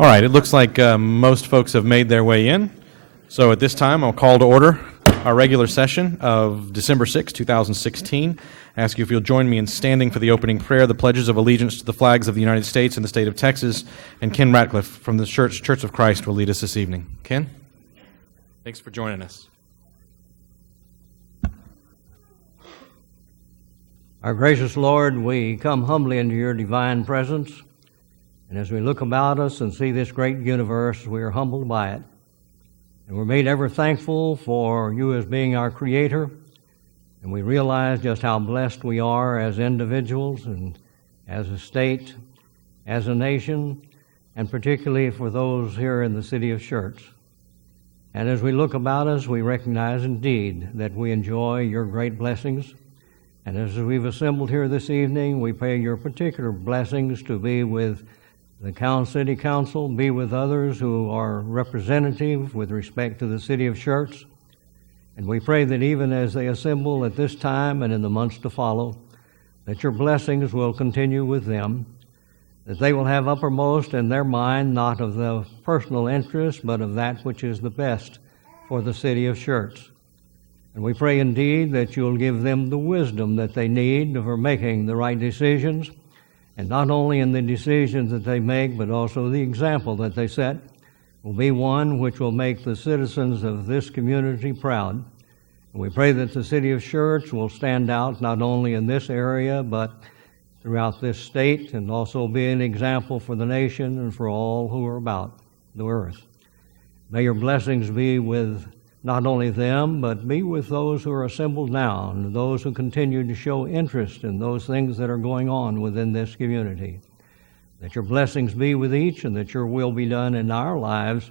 All right, it looks like most folks have made their way in. So at this time, I'll call to order our regular session of December 6, 2016. I ask you if you'll join me in standing for the opening prayer, the pledges of allegiance to the flags of the United States and the state of Texas. And Ken Ratcliffe from the Church of Christ will lead us this evening. Ken? Thanks for joining us. Our gracious Lord, we come humbly into your divine presence, and as we look about us and see this great universe, we are humbled by it. And we're made ever thankful for you as being our Creator, and we realize just how blessed we are as individuals and as a state, as a nation, and particularly for those here in the city of Schertz. And as we look about us, we recognize indeed that we enjoy your great blessings. And as we've assembled here this evening, we pray your particular blessings to be with the City Council, be with others who are representative with respect to the city of Schertz. And we pray that even as they assemble at this time and in the months to follow, that your blessings will continue with them, that they will have uppermost in their mind not of the personal interest, but of that which is the best for the city of Schertz. And we pray indeed that you'll give them the wisdom that they need for making the right decisions, and not only in the decisions that they make, but also the example that they set will be one which will make the citizens of this community proud. And we pray that the city of Schertz will stand out not only in this area, but throughout this state, and also be an example for the nation and for all who are about the earth. May your blessings be with not only them, but be with those who are assembled now and those who continue to show interest in those things that are going on within this community. That your blessings be with each and that your will be done in our lives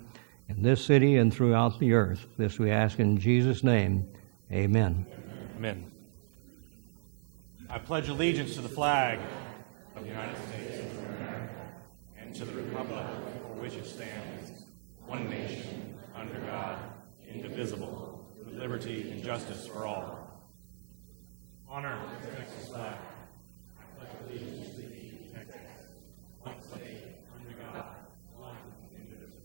in this city and throughout the earth. This we ask in Jesus' name. Amen. Amen. I pledge allegiance to the flag of the United States of America and to the republic for which it stands, one nation, under God, indivisible, with liberty and justice for all. Honor the Texas flag. I pledge allegiance to the Texas, one state, under God, one indivisible.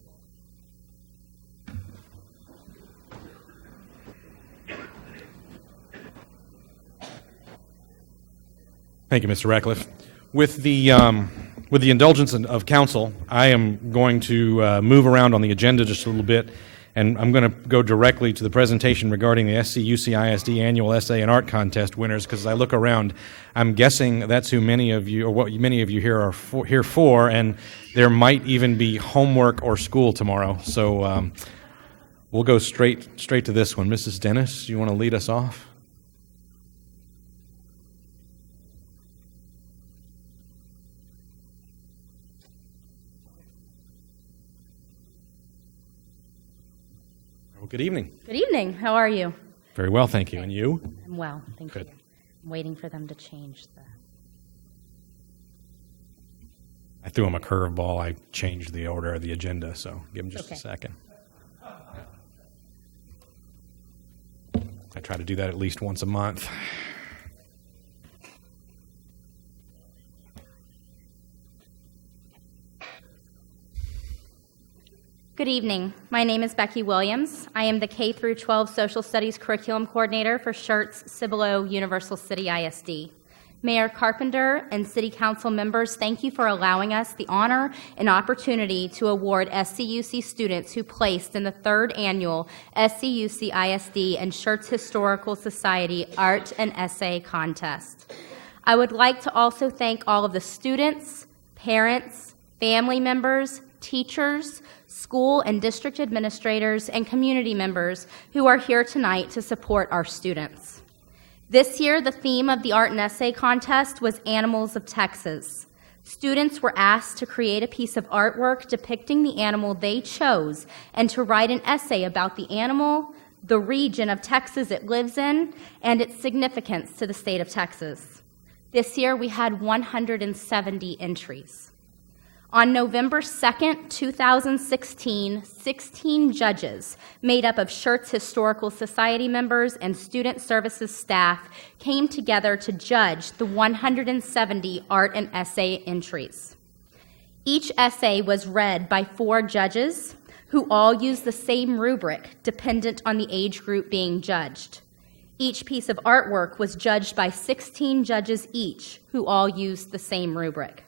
Thank you, Mr. Ratcliffe. With the indulgence of council, I am going to move around on the agenda just a little bit, and I'm going to go directly to the presentation regarding the SCUC-ISD Annual Essay and Art Contest winners, because as I look around, I'm guessing that's who many of you, or what many of you here are here for, and there might even be homework or school tomorrow. So we'll go straight to this one. Mrs. Dennis, you want to lead us off? Good evening. Good evening. How are you? Very well, thank you. And you? I'm well, thank Good. you. I'm waiting for them to change the... I threw him a curveball. I changed the order of the agenda, so give him just a second. I try to do that at least once a month. Good evening. My name is Becky Williams. I am the K-12 Social Studies Curriculum Coordinator for Schertz Cibolo Universal City ISD. Mayor Carpenter and City Council members, thank you for allowing us the honor and opportunity to award SCUC students who placed in the third annual SCUC ISD and Schertz Historical Society Art and Essay Contest. I would like to also thank all of the students, parents, family members, teachers, school and district administrators, and community members who are here tonight to support our students. This year, the theme of the Art and Essay Contest was Animals of Texas. Students were asked to create a piece of artwork depicting the animal they chose and to write an essay about the animal, the region of Texas it lives in, and its significance to the state of Texas. This year, we had 170 entries. On November 2nd, 2016, 16 judges made up of Schertz Historical Society members and Student Services staff came together to judge the 170 art and essay entries. Each essay was read by 4 judges who all used the same rubric dependent on the age group being judged. Each piece of artwork was judged by 16 judges each who all used the same rubric.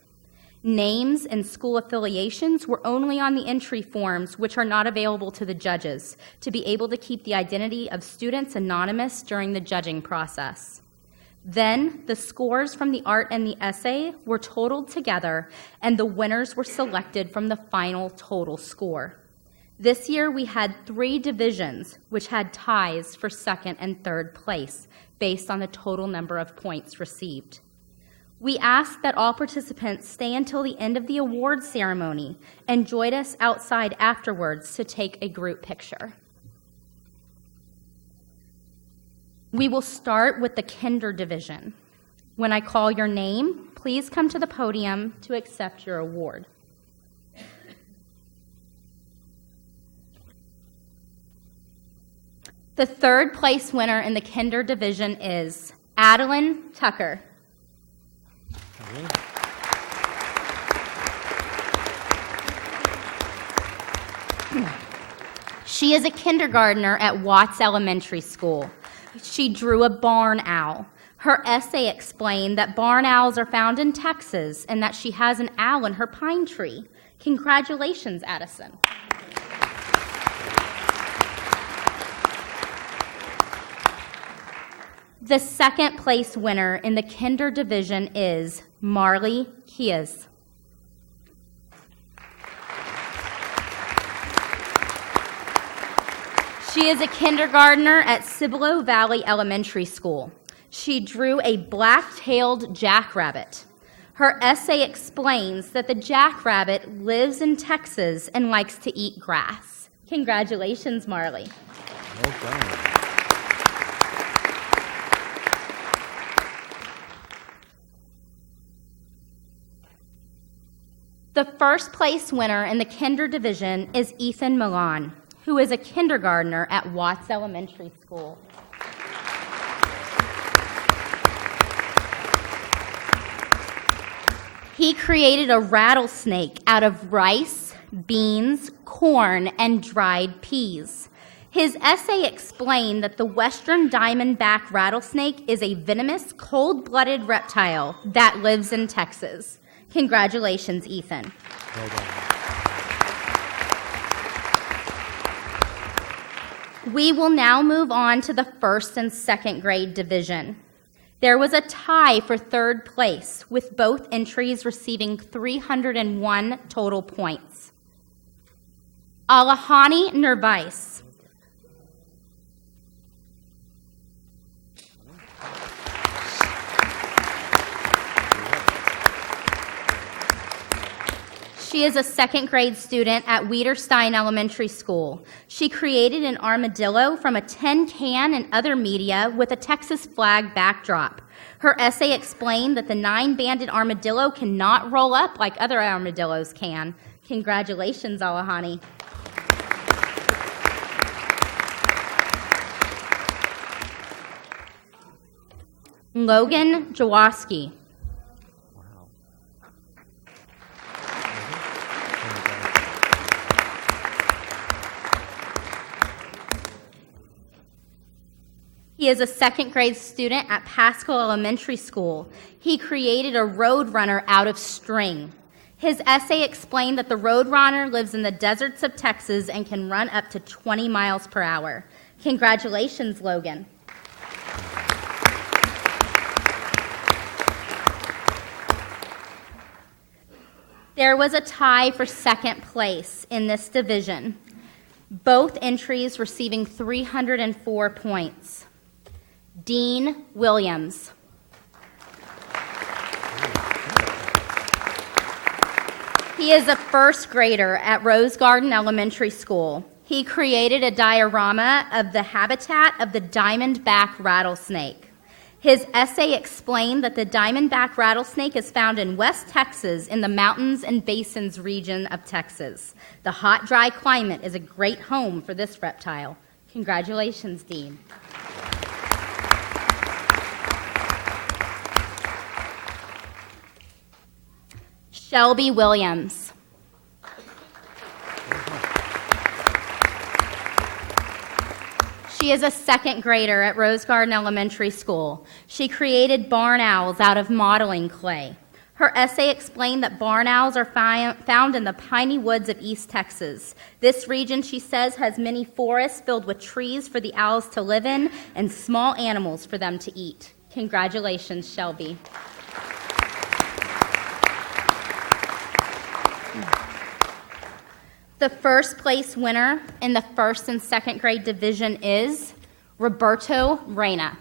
Names and school affiliations were only on the entry forms, which are not available to the judges, to be able to keep the identity of students anonymous during the judging process. Then, the scores from the art and the essay were totaled together, and the winners were selected from the final total score. This year, we had 3 divisions, which had ties for second and third place, based on the total number of points received. We ask that all participants stay until the end of the award ceremony and join us outside afterwards to take a group picture. We will start with the Kinder division. When I call your name, please come to the podium to accept your award. The third place winner in the Kinder division is Adeline Tucker. She is a kindergartner at Watts Elementary School. She drew a barn owl. Her essay explained that barn owls are found in Texas and that she has an owl in her pine tree. Congratulations, Addison. The second place winner in the Kinder division is Marley Kias. She is a kindergartner at Cibolo Valley Elementary School. She drew a black-tailed jackrabbit. Her essay explains that the jackrabbit lives in Texas and likes to eat grass. Congratulations, Marley. Well done. The first place winner in the Kinder division is Ethan Milan, who is a kindergartner at Watts Elementary School. He created a rattlesnake out of rice, beans, corn, and dried peas. His essay explained that the western diamondback rattlesnake is a venomous, cold-blooded reptile that lives in Texas. Congratulations, Ethan. Well done. We will now move on to the first and second grade division. There was a tie for third place, with both entries receiving 301 total points. Alahani Nervais. She is a second grade student at Wiederstein Elementary School. She created an armadillo from a tin can and other media with a Texas flag backdrop. Her essay explained that the 9-banded armadillo cannot roll up like other armadillos can. Congratulations, Alahani. Logan Jaworski. He is a second grade student at Pascal Elementary School. He created a roadrunner out of string. His essay explained that the roadrunner lives in the deserts of Texas and can run up to 20 miles per hour. Congratulations, Logan. There was a tie for second place in this division, both entries receiving 304 points. Dean Williams. He is a first grader at Rose Garden Elementary School. He created a diorama of the habitat of the diamondback rattlesnake. His essay explained that the diamondback rattlesnake is found in West Texas in the mountains and basins region of Texas. The hot, dry climate is a great home for this reptile. Congratulations, Dean. Shelby Williams. She is a second grader at Rose Garden Elementary School. She created barn owls out of modeling clay. Her essay explained that barn owls are found in the piney woods of East Texas. This region, she says, has many forests filled with trees for the owls to live in and small animals for them to eat. Congratulations, Shelby. The first place winner in the first and second grade division is Roberto Reyna.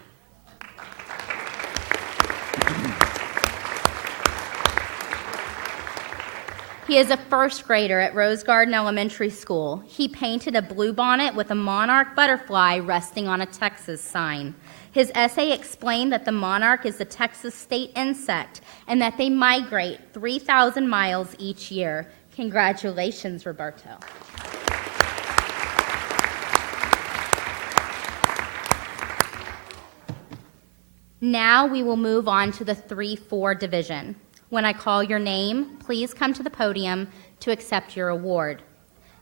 He is a first grader at Rose Garden Elementary School. He painted a bluebonnet with a monarch butterfly resting on a Texas sign. His essay explained that the monarch is the Texas state insect and that they migrate 3,000 miles each year. Congratulations, Roberto. Now we will move on to the 3-4 division. When I call your name, please come to the podium to accept your award.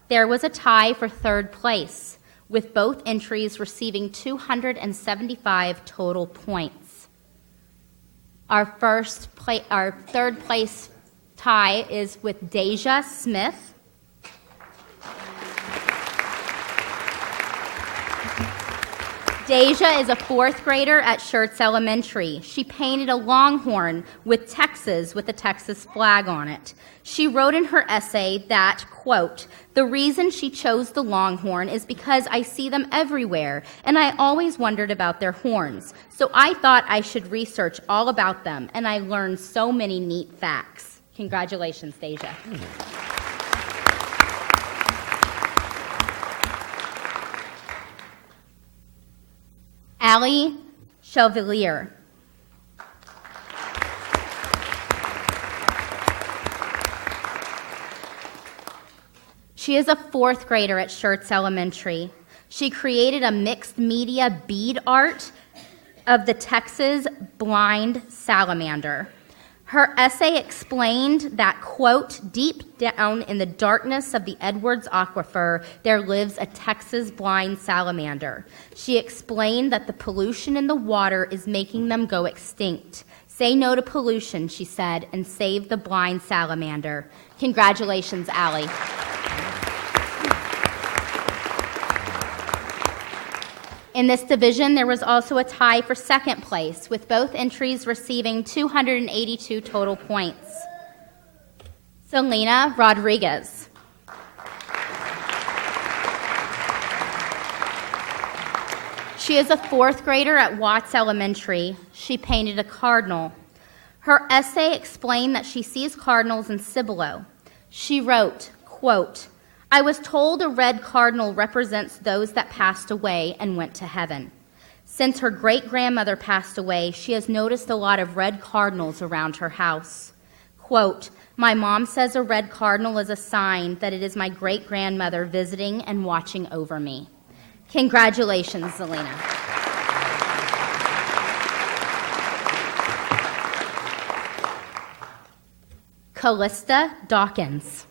There was a tie for third place, with both entries receiving 275 total points. Our third place tie is with Deja Smith. Deja is a fourth grader at Schertz Elementary. She painted a longhorn with Texas with a Texas flag on it. She wrote in her essay that, quote, "The reason she chose the longhorn is because I see them everywhere, and I always wondered about their horns. So I thought I should research all about them, and I learned so many neat facts." Congratulations, Deja. Allie Chevalier. She is a fourth grader at Schertz Elementary. She created a mixed media bead art of the Texas blind salamander. Her essay explained that, quote, "Deep down in the darkness of the Edwards Aquifer, there lives a Texas blind salamander." She explained that the pollution in the water is making them go extinct. "Say no to pollution," she said, "and save the blind salamander." Congratulations, Allie. In this division, there was also a tie for second place, with both entries receiving 282 total points. Selena Rodriguez. She is a fourth grader at Watts Elementary. She painted a cardinal. Her essay explained that she sees cardinals in Cibolo. She wrote, quote, "I was told a red cardinal represents those that passed away and went to heaven. Since her great-grandmother passed away, she has noticed a lot of red cardinals around her house. Quote, my mom says a red cardinal is a sign that it is my great-grandmother visiting and watching over me." Congratulations, Zelina. Callista Dawkins.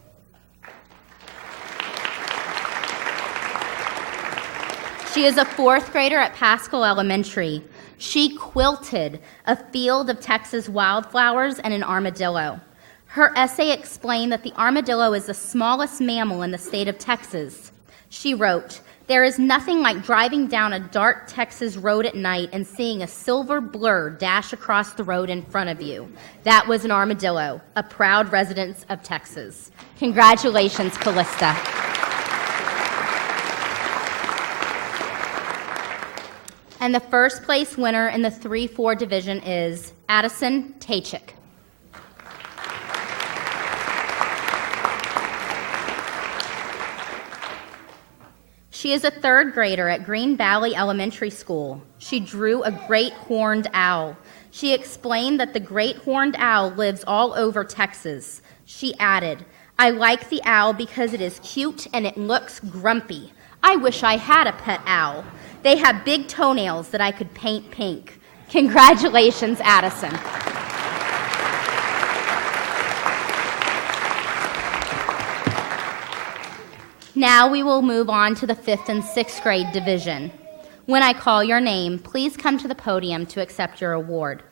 She is a fourth grader at Pascal Elementary. She quilted a field of Texas wildflowers and an armadillo. Her essay explained that the armadillo is the smallest mammal in the state of Texas. She wrote, "There is nothing like driving down a dark Texas road at night and seeing a silver blur dash across the road in front of you. That was an armadillo, a proud resident of Texas." Congratulations, Callista. And the first place winner in the 3-4 division is Addison Tachik. She is a third grader at Green Valley Elementary School. She drew a great horned owl. She explained that the great horned owl lives all over Texas. She added, "I like the owl because it is cute and it looks grumpy. I wish I had a pet owl. They have big toenails that I could paint pink." Congratulations, Addison. Now we will move on to the 5th and 6th grade division. When I call your name, please come to the podium to accept your award.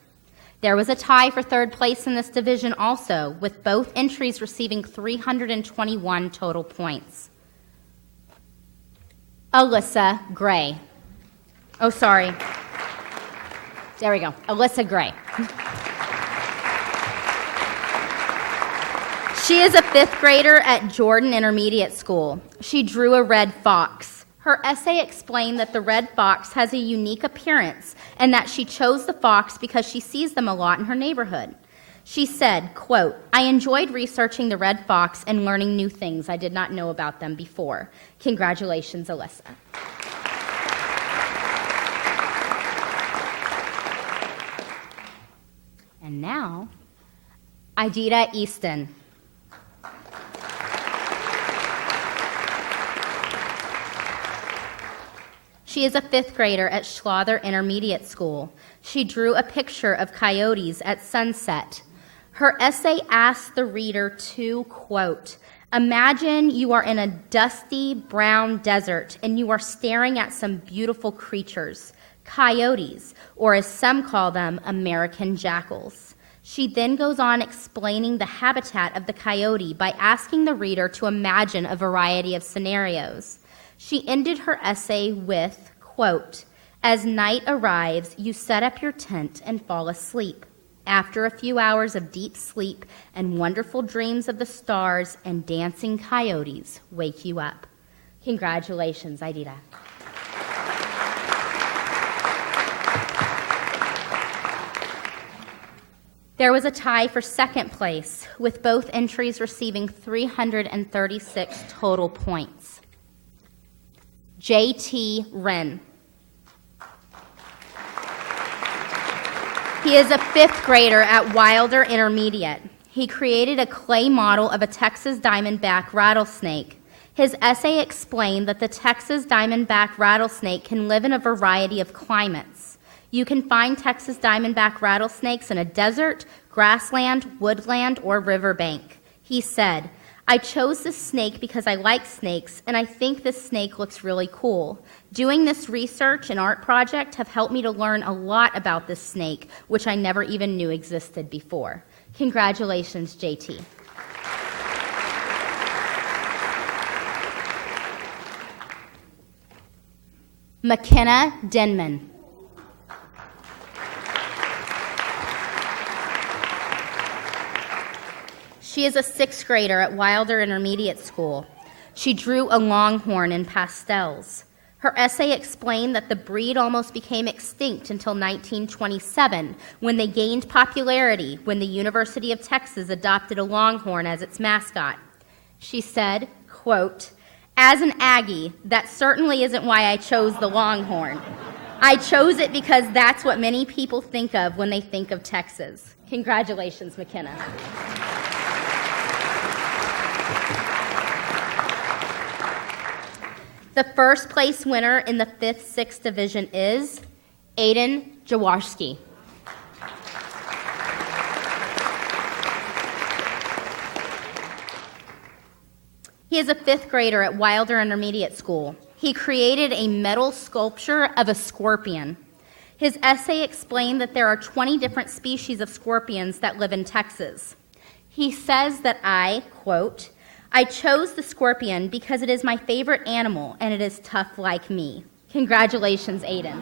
There was a tie for third place in this division also, with both entries receiving 321 total points. Alyssa Gray. Oh, sorry. There we go. Alyssa Gray. She is a fifth grader at Jordan Intermediate School. She drew a red fox. Her essay explained that the red fox has a unique appearance and that she chose the fox because she sees them a lot in her neighborhood. She said, quote, "I enjoyed researching the red fox and learning new things I did not know about them before. Congratulations, Alyssa." And now, Idita Easton. She is a fifth grader at Schlother Intermediate School. She drew a picture of coyotes at sunset. Her essay asked the reader to, quote, "Imagine you are in a dusty brown desert and you are staring at some beautiful creatures, coyotes, or as some call them, American jackals." She then goes on explaining the habitat of the coyote by asking the reader to imagine a variety of scenarios. She ended her essay with, quote, "As night arrives, you set up your tent and fall asleep. After a few hours of deep sleep and wonderful dreams of the stars and dancing coyotes wake you up." Congratulations, Idita. There was a tie for second place, with both entries receiving 336 total points. J.T. Wren. He is a fifth grader at Wilder Intermediate. He created a clay model of a Texas diamondback rattlesnake. His essay explained that the Texas diamondback rattlesnake can live in a variety of climates. You can find Texas diamondback rattlesnakes in a desert, grassland, woodland, or riverbank. He said, "I chose this snake because I like snakes, and I think this snake looks really cool. Doing this research and art project have helped me to learn a lot about this snake, which I never even knew existed before." Congratulations, JT. McKenna Denman. She is a sixth grader at Wilder Intermediate School. She drew a longhorn in pastels. Her essay explained that the breed almost became extinct until 1927, when they gained popularity when the University of Texas adopted a longhorn as its mascot. She said, quote, "As an Aggie, that certainly isn't why I chose the longhorn. I chose it because that's what many people think of when they think of Texas." Congratulations, McKenna. The first place winner in the 5th-6th division is Aiden Jaworski. He is a 5th grader at Wilder Intermediate School. He created a metal sculpture of a scorpion. His essay explained that there are 20 different species of scorpions that live in Texas. He says that I, quote, "I chose the scorpion because it is my favorite animal and it is tough like me." Congratulations, Aiden.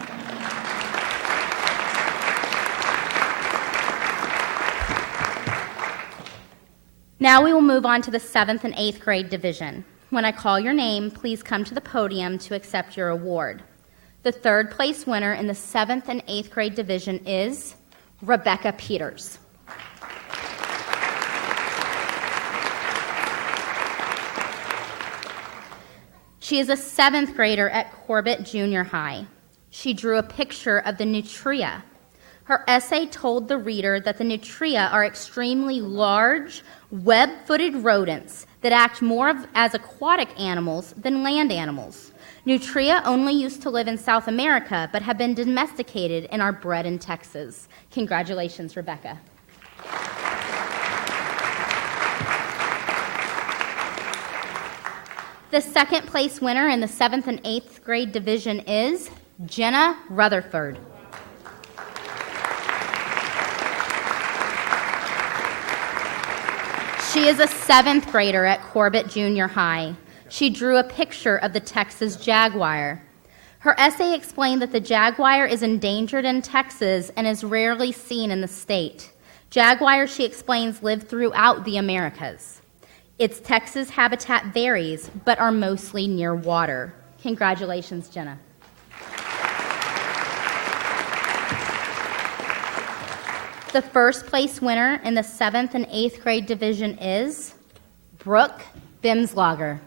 Now we will move on to the 7th and 8th grade division. When I call your name, please come to the podium to accept your award. The 3rd place winner in the 7th and 8th grade division is Rebecca Peters. She is a 7th grader at Corbett Junior High. She drew a picture of the nutria. Her essay told the reader that the nutria are extremely large, web-footed rodents that act more as aquatic animals than land animals. Nutria only used to live in South America, but have been domesticated and are bred in Texas. Congratulations, Rebecca. The 2nd place winner in the 7th and 8th grade division is Jenna Rutherford. She is a 7th grader at Corbett Junior High. She drew a picture of the Texas jaguar. Her essay explained that the jaguar is endangered in Texas and is rarely seen in the state. Jaguars, she explains, live throughout the Americas. Its Texas habitat varies, but are mostly near water. Congratulations, Jenna. The first place winner in the 7th and 8th grade division is Brooke Bimslager.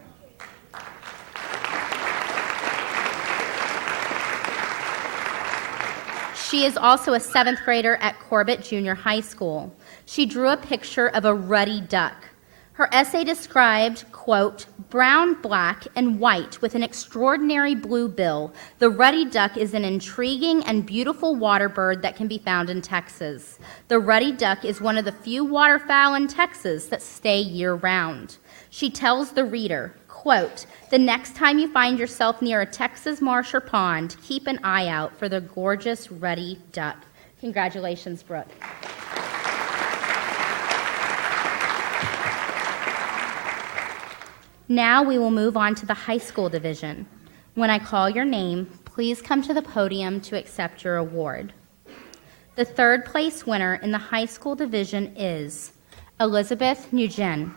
She is also a 7th grader at Corbett Junior High School. She drew a picture of a ruddy duck. Her essay described, quote, brown, black, and white with an extraordinary blue bill. The ruddy duck is an intriguing and beautiful water bird that can be found in Texas. The ruddy duck is one of the few waterfowl in Texas that stay year-round. She tells the reader, quote, the next time you find yourself near a Texas marsh or pond, keep an eye out for the gorgeous ruddy duck. Congratulations, Brooke. Now we will move on to the high school division. When I call your name, please come to the podium to accept your award. The 3rd place winner in the high school division is Elizabeth Nguyen.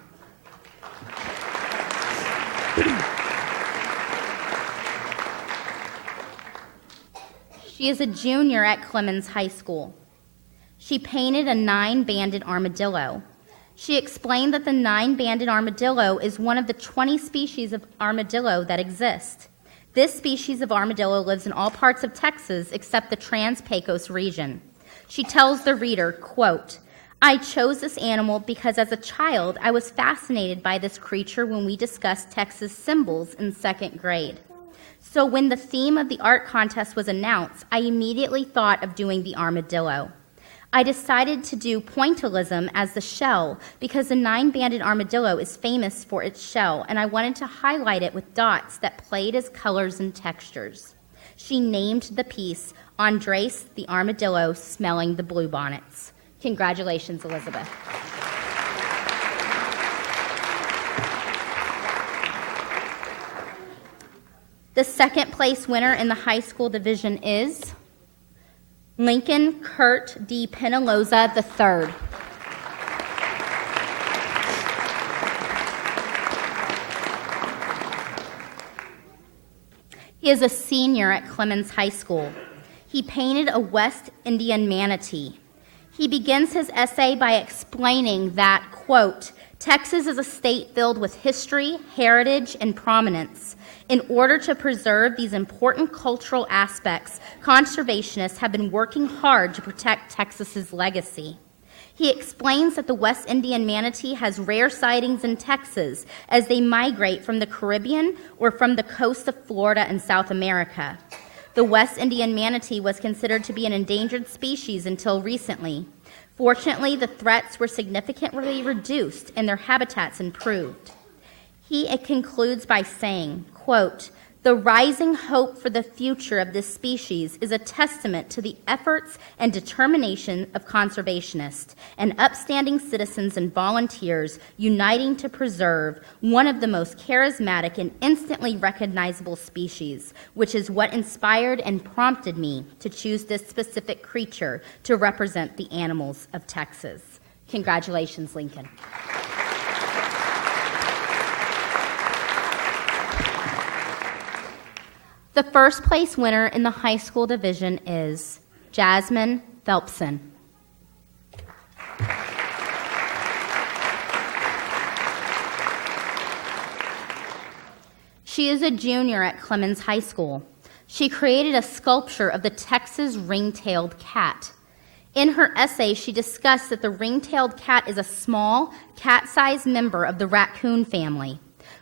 She is a junior at Clemens High School. She painted a 9-banded armadillo. She explained that the 9-banded armadillo is one of the 20 species of armadillo that exist. This species of armadillo lives in all parts of Texas except the Trans-Pecos region. She tells the reader, quote, I chose this animal because as a child I was fascinated by this creature when we discussed Texas symbols in 2nd grade. So when the theme of the art contest was announced, I immediately thought of doing the armadillo. I decided to do pointillism as the shell because the 9-banded armadillo is famous for its shell, and I wanted to highlight it with dots that played as colors and textures. She named the piece Andres the Armadillo Smelling the Bluebonnets. Congratulations, Elizabeth. The 2nd place winner in the high school division is Lincoln Kurt D. Penaloza III. He is a senior at Clemens High School. He painted a West Indian manatee. He begins his essay by explaining that, quote, Texas is a state filled with history, heritage, and prominence. In order to preserve these important cultural aspects, conservationists have been working hard to protect Texas's legacy. He explains that the West Indian manatee has rare sightings in Texas as they migrate from the Caribbean or from the coast of Florida and South America. The West Indian manatee was considered to be an endangered species until recently. Fortunately, the threats were significantly reduced and their habitats improved. He concludes by saying, quote, the rising hope for the future of this species is a testament to the efforts and determination of conservationists and upstanding citizens and volunteers uniting to preserve one of the most charismatic and instantly recognizable species, which is what inspired and prompted me to choose this specific creature to represent the animals of Texas. Congratulations, Lincoln. The 1st place winner in the high school division is Jasmine Phelpson. She is a junior at Clemens High School. She created a sculpture of the Texas ring-tailed cat. In her essay, she discussed that the ring-tailed cat is a small, cat-sized member of the raccoon family.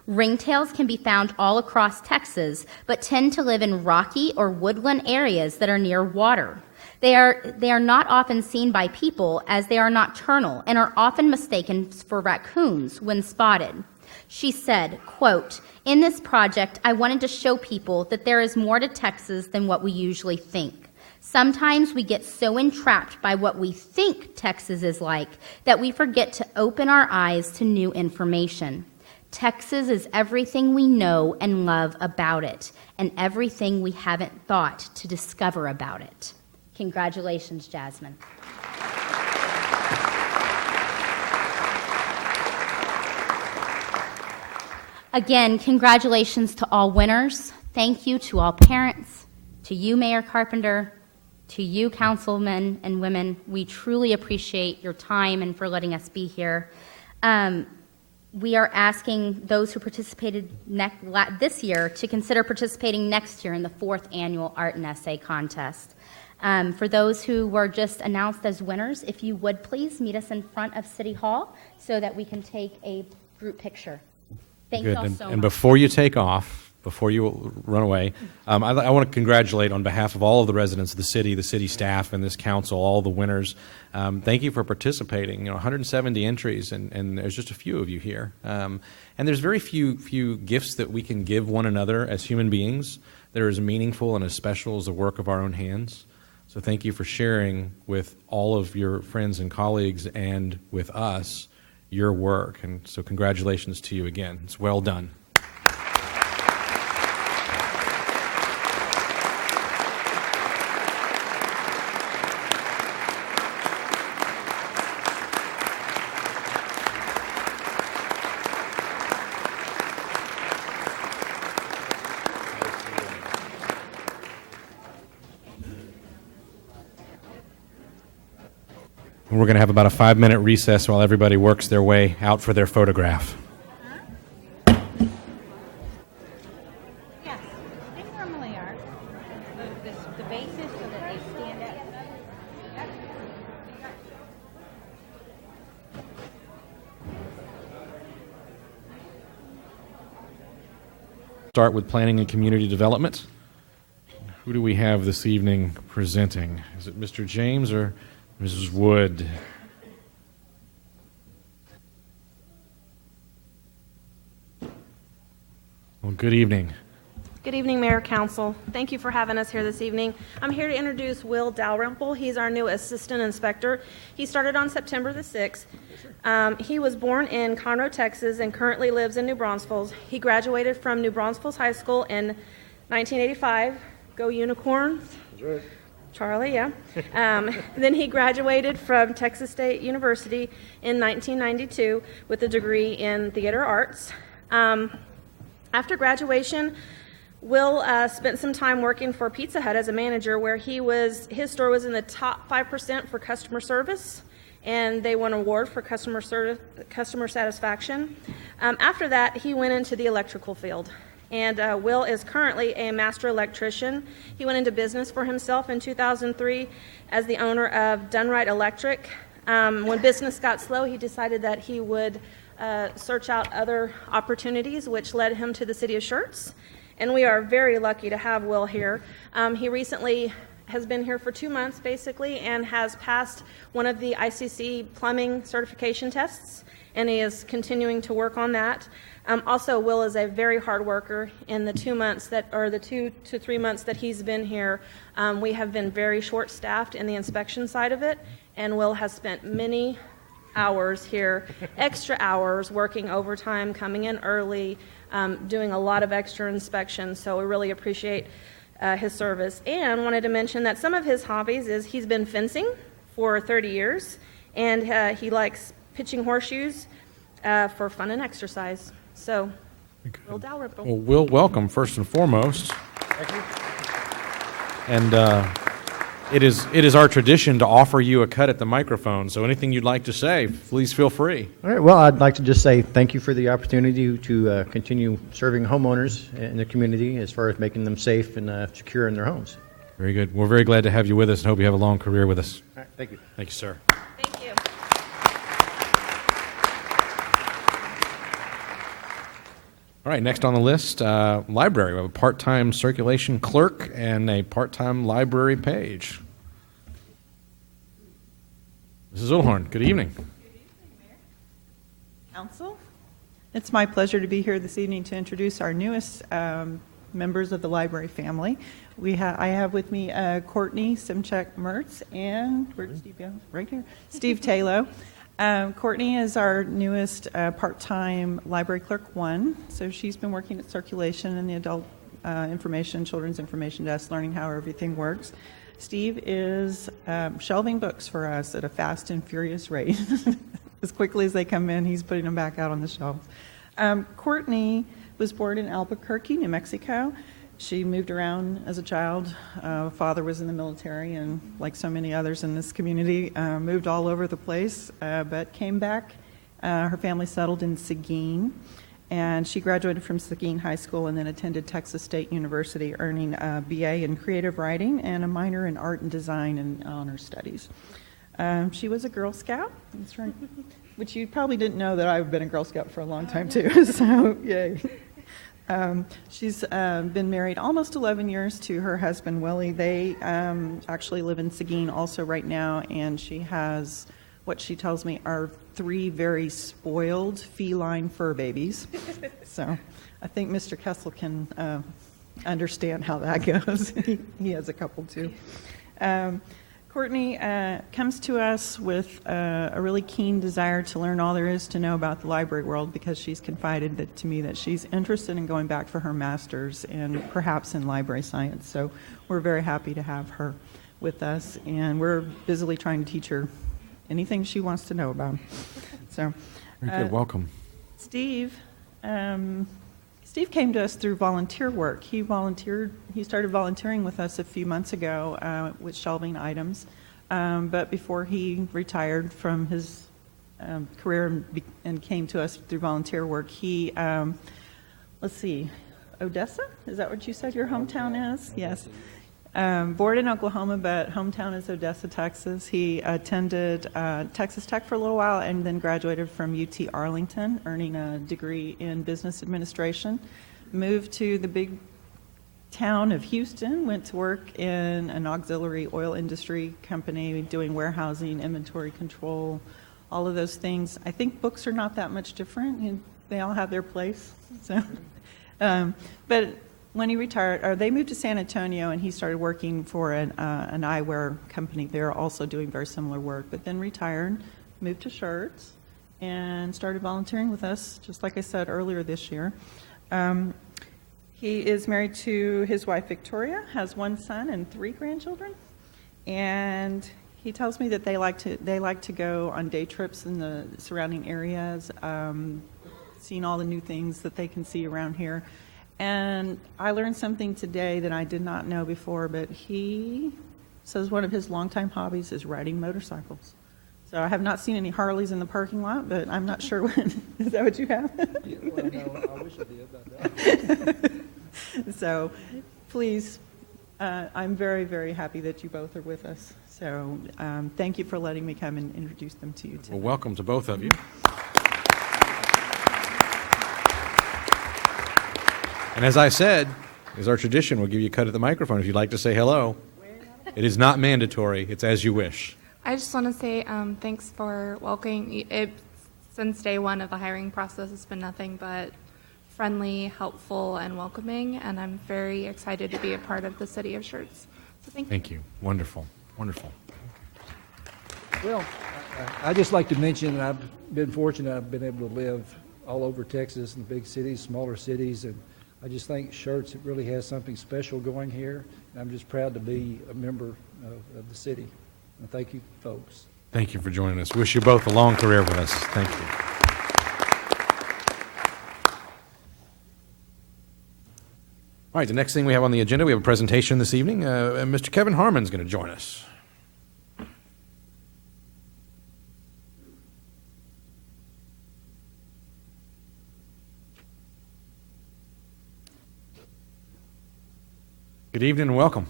Ringtails can be found all across Texas, but tend to live in rocky or woodland areas that are near water. They are not often seen by people as they are nocturnal and are often mistaken for raccoons when spotted. She said, quote, "In this project, I wanted to show people that there is more to Texas than what we usually think. Sometimes we get so entrapped by what we think Texas is like that we forget to open our eyes to new information. Texas is everything we know and love about it, and everything we haven't thought to discover about it." Congratulations, Jasmine. Again, congratulations to all winners. Thank you to all parents, to you, Mayor Carpenter, to you, councilmen and women. We truly appreciate your time and for letting us be here. We are asking those who participated this year to consider participating next year in the 4th annual Art and Essay Contest. For those who were just announced as winners, if you would please meet us in front of City Hall so that we can take a group picture. Thank you Good. all And, so and much. before you take off, before you run away, I want to congratulate on behalf of all of the residents of the city staff, and this council, all the winners. Thank you for participating. 170 entries, and there's just a few of you here. And there's very few gifts that we can give one another as human beings that are as meaningful and as special as the work of our own hands. So thank you for sharing with all of your friends and colleagues and with us your work. And so congratulations to you again. It's well done. We're going to have about a 5-minute recess while everybody works their way out for their photograph. Yes, they normally are. The bases so that they stand up. Start with planning and community development. Who do we have this evening presenting? Is it Mr. James or Mrs. Wood? Well, good evening. Good evening, Mayor, Council. Thank you for having us here this evening. I'm here to introduce Will Dalrymple. He's our new assistant inspector. He started on September the 6th. He was born in Conroe, Texas, and currently lives in New Braunfels. He graduated from New Braunfels High School in 1985. Go Unicorns. That's right. Charlie, yeah. Then he graduated from Texas State University in 1992 with a degree in theater arts. After graduation, Will spent some time working for Pizza Hut as a manager, where his store was in the top 5% for customer service, and they won an award for customer satisfaction. After that, he went into the electrical field. And Will is currently a master electrician. He went into business for himself in 2003 as the owner of Dunright Electric. When business got slow, he decided that he would search out other opportunities, which led him to the city of Schertz. And we are very lucky to have Will here. He recently has been here for 2 months, basically, and has passed one of the ICC plumbing certification tests, and he is continuing to work on that. Also, Will is a very hard worker. In the 2 to 3 months that he's been here, we have been very short-staffed in the inspection side of it, and Will has spent many hours here, extra hours, working overtime, coming in early, doing a lot of extra inspections, so we really appreciate his service. And wanted to mention that some of his hobbies is he's been fencing for 30 years, and he likes pitching horseshoes for fun and exercise. So, Will Dalrymple. Well, Will, welcome, first and foremost. Thank you. And it is our tradition to offer you a cut at the microphone, so anything you'd like to say, please feel free. All right. Well, I'd like to just say thank you for the opportunity to continue serving homeowners in the community as far as making them safe and secure in their homes. Very good. We're very glad to have you with us and hope you have a long career with us. All right. Thank you. Thank you, sir. Thank you. All right, next on the list, library. We have a part-time circulation clerk and a part-time library page. Mrs. Ulhorn, good evening. Council. It's my pleasure to be here this evening to introduce our newest members of the library family. I have with me Courtney Simchek-Mertz and, where did Steve go? Right here. Steve Talo. Courtney is our newest part-time library clerk 1. So she's been working at circulation and the adult children's information desk, learning how everything works. Steve is shelving books for us at a fast and furious rate. As quickly as they come in, he's putting them back out on the shelves. Courtney was born in Albuquerque, New Mexico. She moved around as a child. Father was in the military, and like so many others in this community, moved all over the place, but came back. Her family settled in Seguin, and she graduated from Seguin High School and then attended Texas State University, earning a BA in creative writing and a minor in art and design and honors studies. She was a Girl Scout, that's right, which you probably didn't know that I've been a Girl Scout for a long time too, so yay. She's been married almost 11 years to her husband, Willie. They actually live in Seguin also right now, and she has what she tells me are 3 very spoiled feline fur babies. So I think Mr. Kessel can understand how that goes. He has a couple too. Courtney comes to us with a really keen desire to learn all there is to know about the library world, because she's confided to me that she's interested in going back for her master's and perhaps in library science. So we're very happy to have her with us, and we're busily trying to teach her anything she wants to know about. So, Very good. Welcome. Steve came to us through volunteer work. He started volunteering with us a few months ago with shelving items. But before he retired from his career and came to us through volunteer work, he, Odessa? Is that what you said your hometown is? Yes. Born in Oklahoma, but hometown is Odessa, Texas. He attended Texas Tech for a little while and then graduated from UT Arlington, earning a degree in business administration. Moved to the big town of Houston, went to work in an auxiliary oil industry company doing warehousing, inventory control, all of those things. I think books are not that much different. They all have their place. So, but when he retired, or they moved to San Antonio, and he started working for an eyewear company. They're also doing very similar work, but then retired, moved to Schertz, and started volunteering with us, just like I said earlier this year. He is married to his wife, Victoria, has 1 son and 3 grandchildren, and he tells me that they like to go on day trips in the surrounding areas, seeing all the new things that they can see around here. And I learned something today that I did not know before, but he says one of his longtime hobbies is riding motorcycles. So I have not seen any Harleys in the parking lot, but I'm not sure when. Is that what you have? Yeah, well, no, I wish I did, but no. So please, I'm very, very happy that you both are with us. So thank you for letting me come and introduce them to you today. Well, welcome to both of you. And as I said, as our tradition, we'll give you a cut at the microphone if you'd like to say hello. It is not mandatory. It's as you wish. I just want to say thanks for welcoming. Since day one of the hiring process, it's been nothing but friendly, helpful, and welcoming, and I'm very excited to be a part of the city of Schertz. So thank you. Thank you. Wonderful. Wonderful. Well, I'd just like to mention that I've been fortunate. I've been able to live all over Texas in the big cities, smaller cities, and I just think Schertz really has something special going here. And I'm just proud to be a member of the city. And thank you, folks. Thank you for joining us. Wish you both a long career with us. Thank you. All right, the next thing we have on the agenda, we have a presentation this evening. Mr. Kevin Harmon's going to join us. Good evening and welcome.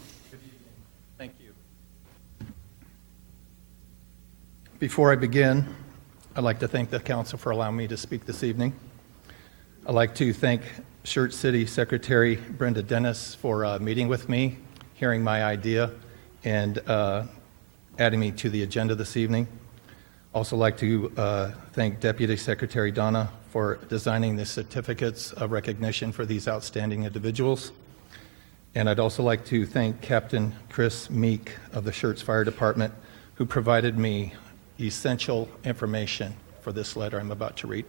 Thank you. Before I begin, I'd like to thank the council for allowing me to speak this evening. I'd like to thank Schertz City Secretary Brenda Dennis for meeting with me, hearing my idea, and adding me to the agenda this evening. Also like to thank Deputy Secretary Donna for designing the certificates of recognition for these outstanding individuals. And I'd also like to thank Captain Chris Meek of the Schertz Fire Department, who provided me essential information for this letter I'm about to read.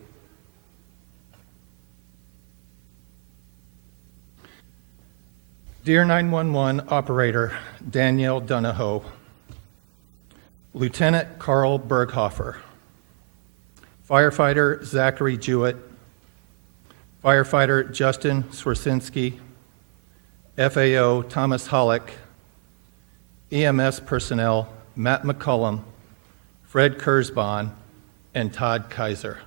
Dear 911 Operator Danielle Donahoe, Lieutenant Carl Berghofer, Firefighter Zachary Jewett, Firefighter Justin Swersinski, FAO Thomas Hollick, EMS personnel Matt McCullum, Fred Kurzban, and Todd Kaiser.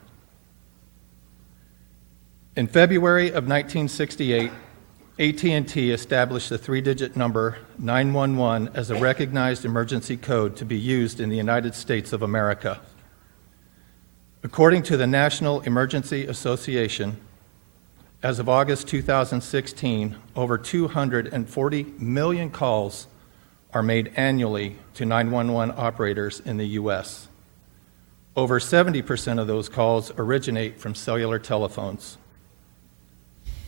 In February of 1968, AT&T established the three-digit number 911 as a recognized emergency code to be used in the United States of America. According to the National Emergency Association, as of August 2016, over 240 million calls are made annually to 911 operators in the U.S. Over 70% of those calls originate from cellular telephones.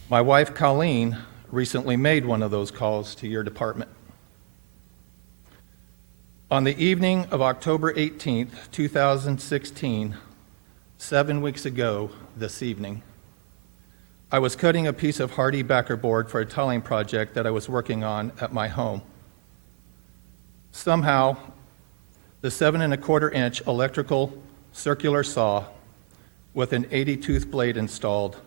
My wife, Colleen, recently made one of those calls to your department. On the evening of October 18th, 2016, 7 weeks ago this evening, I was cutting a piece of hardy backer board for a tiling project that I was working on at my home. Somehow, the 7¼ inch electrical circular saw with an 80-tooth blade installed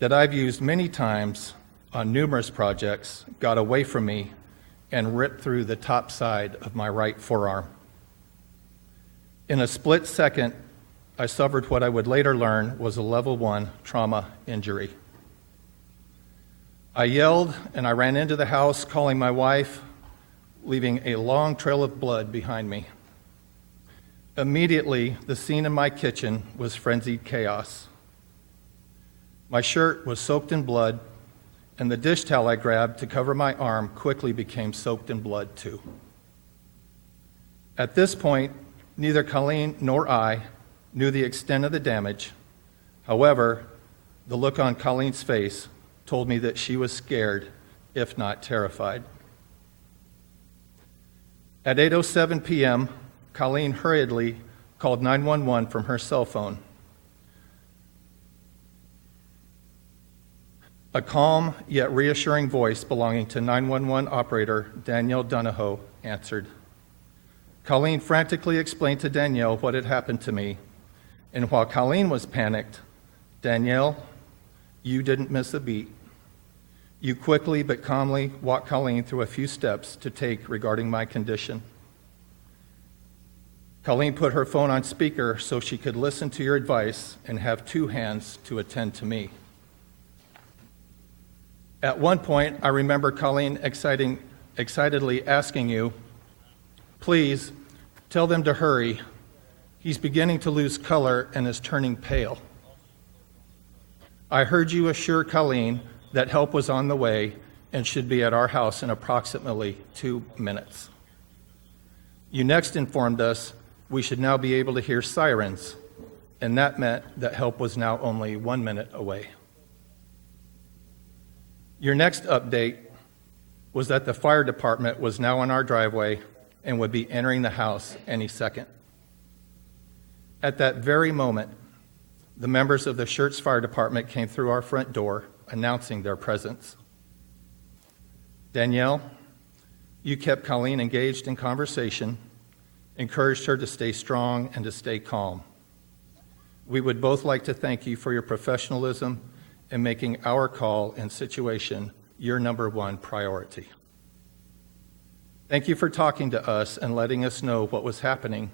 that I've used many times on numerous projects got away from me and ripped through the top side of my right forearm. In a split second, I suffered what I would later learn was a level 1 trauma injury. I yelled and I ran into the house calling my wife, leaving a long trail of blood behind me. Immediately, the scene in my kitchen was frenzied chaos. My shirt was soaked in blood, and the dish towel I grabbed to cover my arm quickly became soaked in blood too. At this point, neither Colleen nor I knew the extent of the damage. However, the look on Colleen's face told me that she was scared, if not terrified. At 8:07 p.m., Colleen hurriedly called 911 from her cell phone. A calm yet reassuring voice belonging to 911 operator Danielle Donahoe answered. Colleen frantically explained to Danielle what had happened to me, and while Colleen was panicked, Danielle, you didn't miss a beat. You quickly but calmly walked Colleen through a few steps to take regarding my condition. Colleen put her phone on speaker so she could listen to your advice and have two hands to attend to me. At one point, I remember Colleen excitedly asking you, please, tell them to hurry. He's beginning to lose color and is turning pale. I heard you assure Colleen that help was on the way and should be at our house in approximately 2 minutes. You next informed us we should now be able to hear sirens, and that meant that help was now only 1 minute away. Your next update was that the fire department was now on our driveway and would be entering the house any second. At that very moment, the members of the Schertz Fire Department came through our front door announcing their presence. Danielle, you kept Colleen engaged in conversation, encouraged her to stay strong and to stay calm. We would both like to thank you for your professionalism in making our call and situation your number one priority. Thank you for talking to us and letting us know what was happening,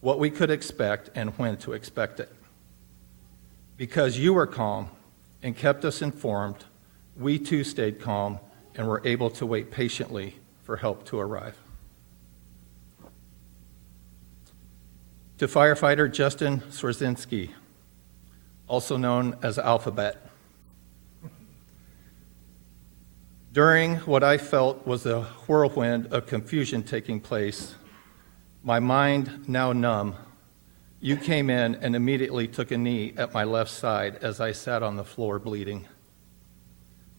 what we could expect, and when to expect it. Because you were calm and kept us informed, we too stayed calm and were able to wait patiently for help to arrive. To firefighter Justin Swersinski, also known as Alphabet. During what I felt was a whirlwind of confusion taking place, my mind now numb, You came in and immediately took a knee at my left side as I sat on the floor bleeding.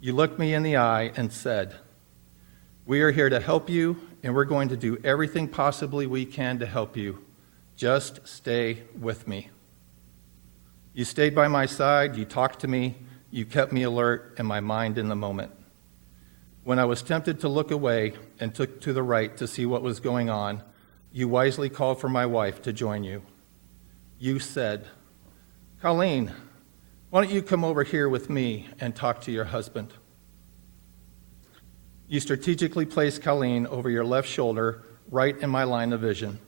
You looked me in the eye and said, "We are here to help you, and we're going to do everything possibly we can to help you. Just stay with me." You stayed by my side, you talked to me, you kept me alert and my mind in the moment. When I was tempted to look away and took to the right to see what was going on, you wisely called for my wife to join you. You said, "Colleen, why don't you come over here with me and talk to your husband?" You strategically placed Colleen over your left shoulder, right in my line of vision.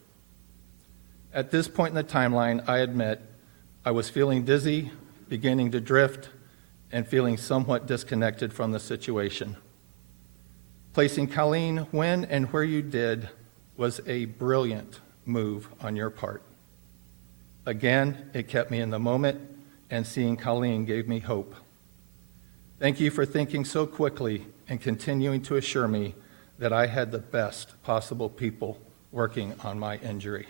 At this point in the timeline, I admit I was feeling dizzy, beginning to drift, and feeling somewhat disconnected from the situation. Placing Colleen when and where you did was a brilliant move on your part. Again, it kept me in the moment, and seeing Colleen gave me hope. Thank you for thinking so quickly and continuing to assure me that I had the best possible people working on my injury.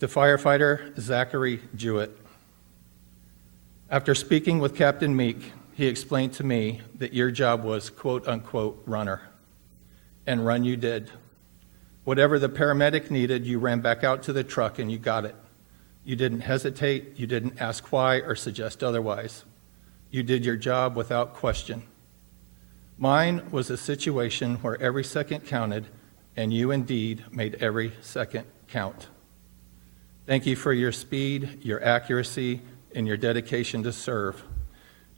To firefighter Zachary Jewett. After speaking with Captain Meek, he explained to me that your job was quote-unquote runner. And run you did. Whatever the paramedic needed, you ran back out to the truck and you got it. You didn't hesitate, you didn't ask why or suggest otherwise. You did your job without question. Mine was a situation where every second counted, and you indeed made every second count. Thank you for your speed, your accuracy, and your dedication to serve.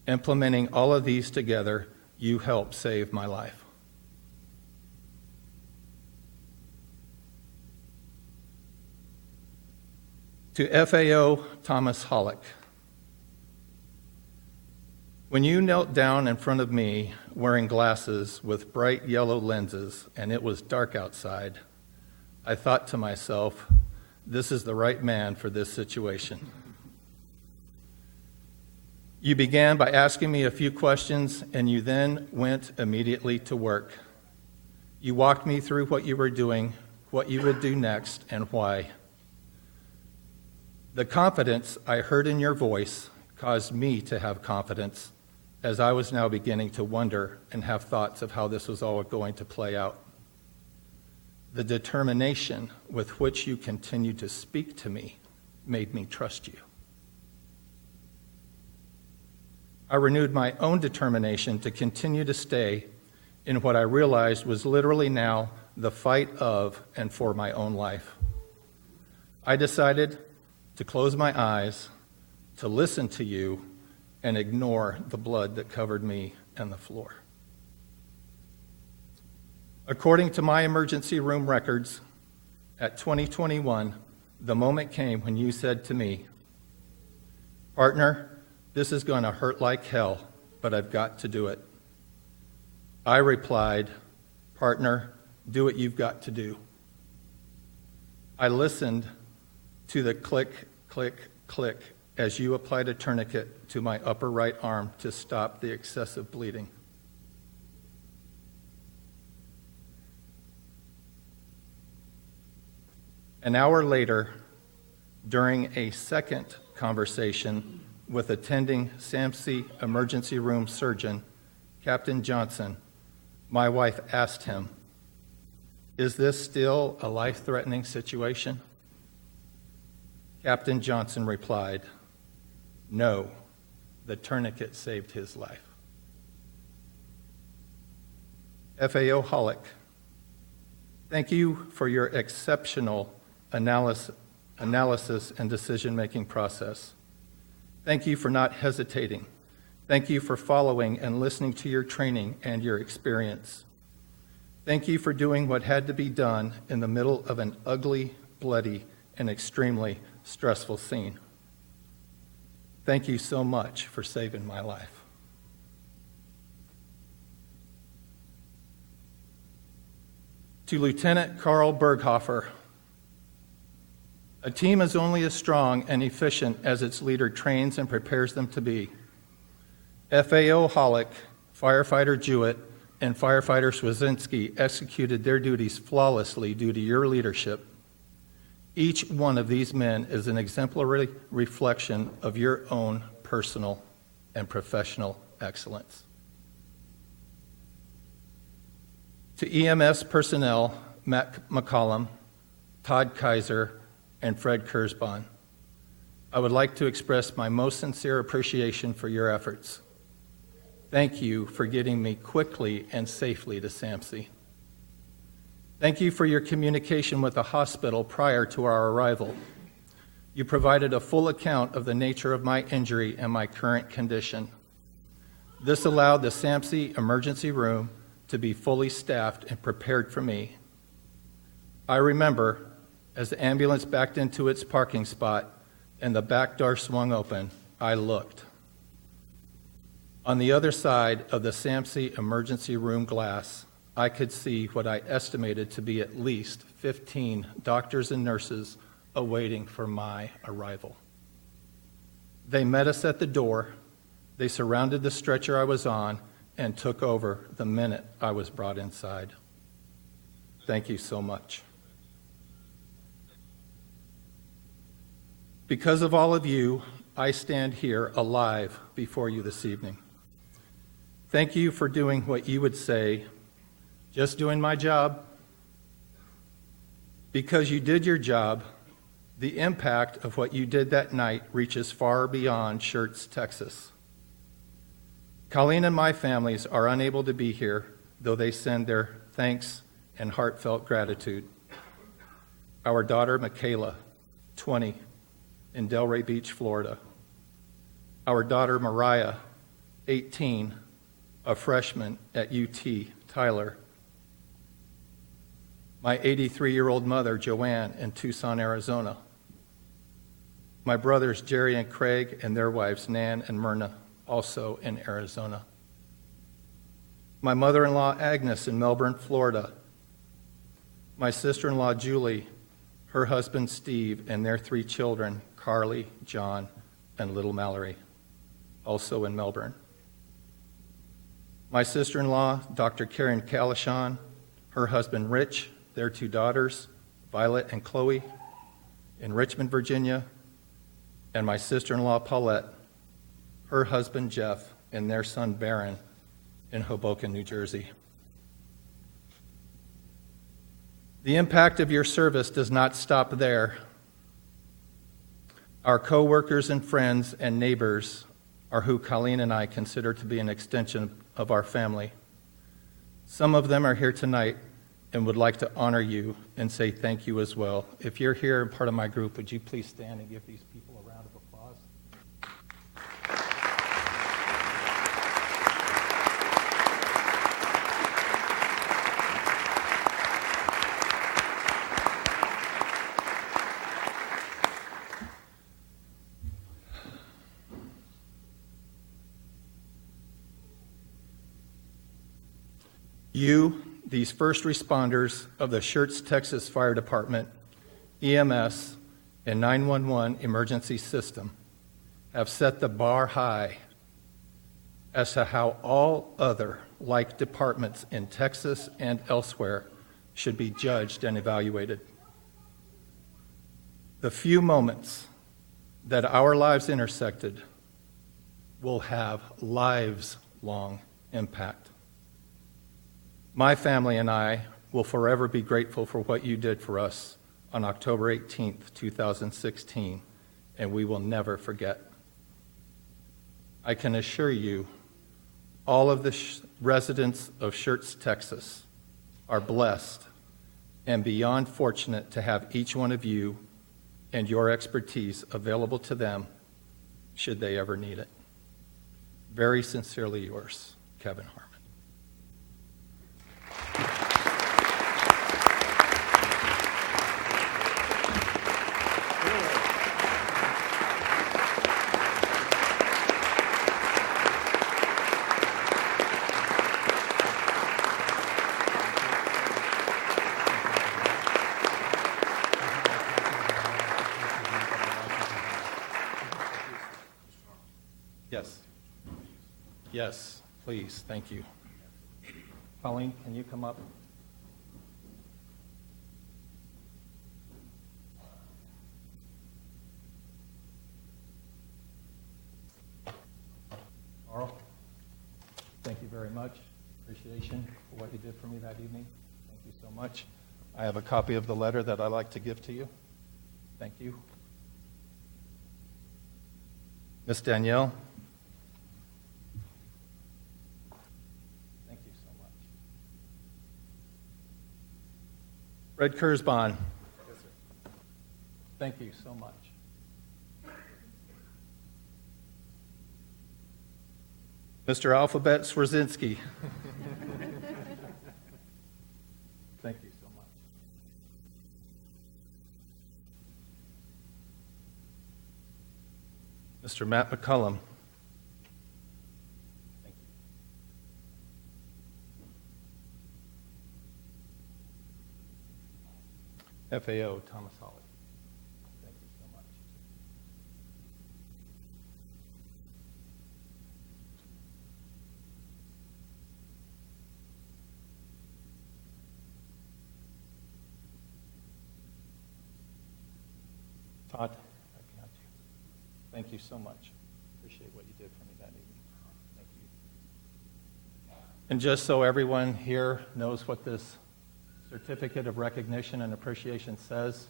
Implementing all of these together, you helped save my life. To FAO Thomas Hollick. When you knelt down in front of me wearing glasses with bright yellow lenses and it was dark outside, I thought to myself, this is the right man for this situation. You began by asking me a few questions, and you then went immediately to work. You walked me through what you were doing, what you would do next, and why. The confidence I heard in your voice caused me to have confidence, as I was now beginning to wonder and have thoughts of how this was all going to play out. The determination with which you continued to speak to me made me trust you. I renewed my own determination to continue to stay in what I realized was literally now the fight of and for my own life. I decided to close my eyes, to listen to you, and ignore the blood that covered me and the floor. According to my emergency room records, at 2021, the moment came when you said to me, "Partner, this is going to hurt like hell, but I've got to do it." I replied, "Partner, do what you've got to do." I listened to the click, click, click as you applied a tourniquet to my upper right arm to stop the excessive bleeding. An hour later, during a second conversation with attending SAMC emergency room surgeon, Captain Johnson, my wife asked him, "Is this still a life-threatening situation?" Captain Johnson replied, "No, the tourniquet saved his life." FAO Hollick, thank you for your exceptional analysis and decision-making process. Thank you for not hesitating. Thank you for following and listening to your training and your experience. Thank you for doing what had to be done in the middle of an ugly, bloody, and extremely stressful scene. Thank you so much for saving my life. To Lieutenant Carl Berghofer, a team is only as strong and efficient as its leader trains and prepares them to be. FAO Hollick, Firefighter Jewett, and firefighter Swazinski executed their duties flawlessly due to your leadership. Each one of these men is an exemplary reflection of your own personal and professional excellence. To EMS personnel, Matt McCollum, Todd Kaiser, and Fred Kurzban, I would like to express my most sincere appreciation for your efforts. Thank you for getting me quickly and safely to SAMC. Thank you for your communication with the hospital prior to our arrival. You provided a full account of the nature of my injury and my current condition. This allowed the SAMC emergency room to be fully staffed and prepared for me. I remember as the ambulance backed into its parking spot and the back door swung open, I looked. On the other side of the SAMC emergency room glass, I could see what I estimated to be at least 15 doctors and nurses awaiting for my arrival. They met us at the door, they surrounded the stretcher I was on, and took over the minute I was brought inside. Thank you so much. Because of all of you, I stand here alive before you this evening. Thank you for doing what you would say, just doing my job. Because you did your job, the impact of what you did that night reaches far beyond Schertz, Texas. Colleen and my families are unable to be here, though they send their thanks and heartfelt gratitude. Our daughter, Michaela, 20, in Delray Beach, Florida. Our daughter, Mariah, 18, a freshman at UT Tyler. My 83-year-old mother, Joanne, in Tucson, Arizona. My brothers, Jerry and Craig, and their wives, Nan and Myrna, also in Arizona. My mother-in-law, Agnes, in Melbourne, Florida. My sister-in-law, Julie, her husband, Steve, and their 3 children, Carly, John, and little Mallory, also in Melbourne. My sister-in-law, Dr. Karen Kalashon, her husband, Rich, their 2 daughters, Violet and Chloe, in Richmond, Virginia, and my sister-in-law, Paulette, her husband, Jeff, and their son, Barron, in Hoboken, New Jersey. The impact of your service does not stop there. Our co-workers and friends and neighbors are who Colleen and I consider to be an extension of our family. Some of them are here tonight and would like to honor you and say thank you as well. If you're here and part of my group, would you please stand and give these people a round of applause? You, these first responders of the Schertz, Texas Fire Department, EMS, and 911 emergency system, have set the bar high as to how all other like departments in Texas and elsewhere should be judged and evaluated. The few moments that our lives intersected will have lives-long impact. My family and I will forever be grateful for what you did for us on October 18th, 2016, and we will never forget. I can assure you, all of the residents of Schertz, Texas, are blessed and beyond fortunate to have each one of you and your expertise available to them should they ever need it. Very sincerely yours, Kevin Harmon. Yes. Yes, please. Thank you. Pauline, can you come up? Carl, thank you very much. Appreciation for what you did for me that evening. Thank you so much. I have a copy of the letter that I'd like to give to you. Thank you. Miss Danielle. Thank you so much. Fred Kurzban. Thank you so much. Mr. Alphabet Swerzinski. Thank you so much. Mr. Matt McCullum. Thank you. FAO Thomas Holly. Thank you so much. Todd, right behind you. Thank you so much. Appreciate what you did for me that evening. Thank you. And just so everyone here knows what this certificate of recognition and appreciation says,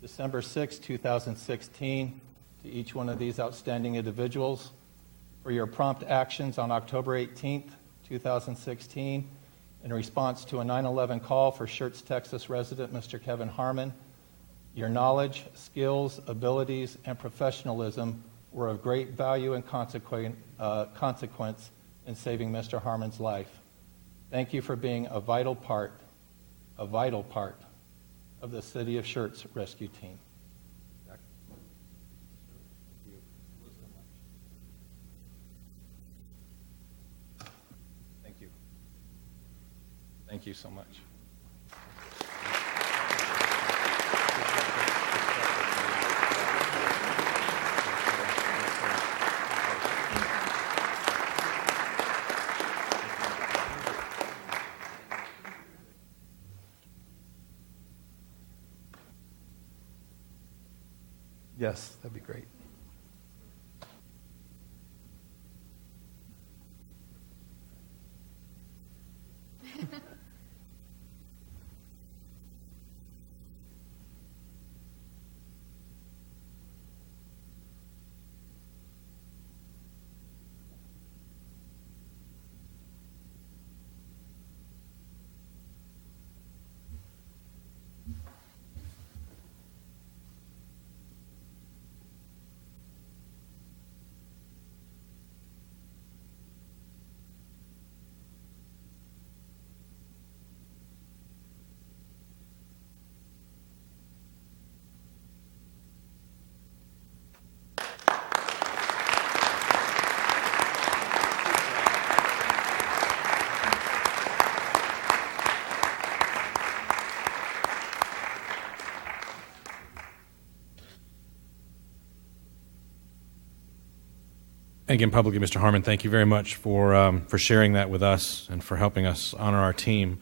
December 6, 2016, to each one of these outstanding individuals for your prompt actions on October 18, 2016, in response to a 9/11 call for Schertz, Texas resident Mr. Kevin Harmon. Your knowledge, skills, abilities, and professionalism were of great value and consequence in saving Mr. Harmon's life. Thank you for being a vital part of the City of Schertz rescue team. Thank you. Thank you so much. Yes, that'd be great. Again, publicly, Mr. Harmon, thank you very much for sharing that with us and for helping us honor our team.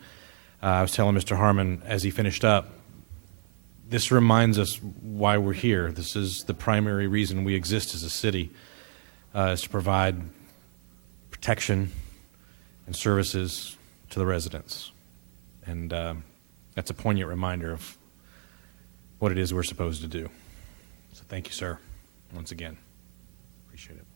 I was telling Mr. Harmon as he finished up, this reminds us why we're here. This is the primary reason we exist as a city, is to provide protection and services to the residents. And that's a poignant reminder of what it is we're supposed to do. So thank you, sir, once again. Appreciate it.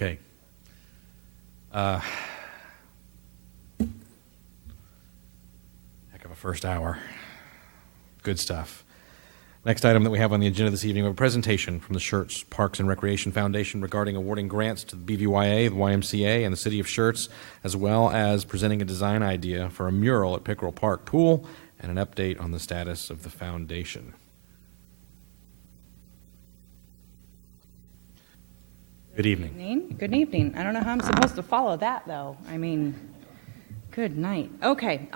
Okay. Heck of a first hour. Good stuff. Next item that we have on the agenda this evening, we have a presentation from the Schertz Parks and Recreation Foundation regarding awarding grants to the BVYA, the YMCA, and the City of Schertz, as well as presenting a design idea for a mural at Pickerel Park Pool and an update on the status of the foundation. Good evening. Good evening. I don't know how I'm supposed to follow that, though. I mean, good night. Okay.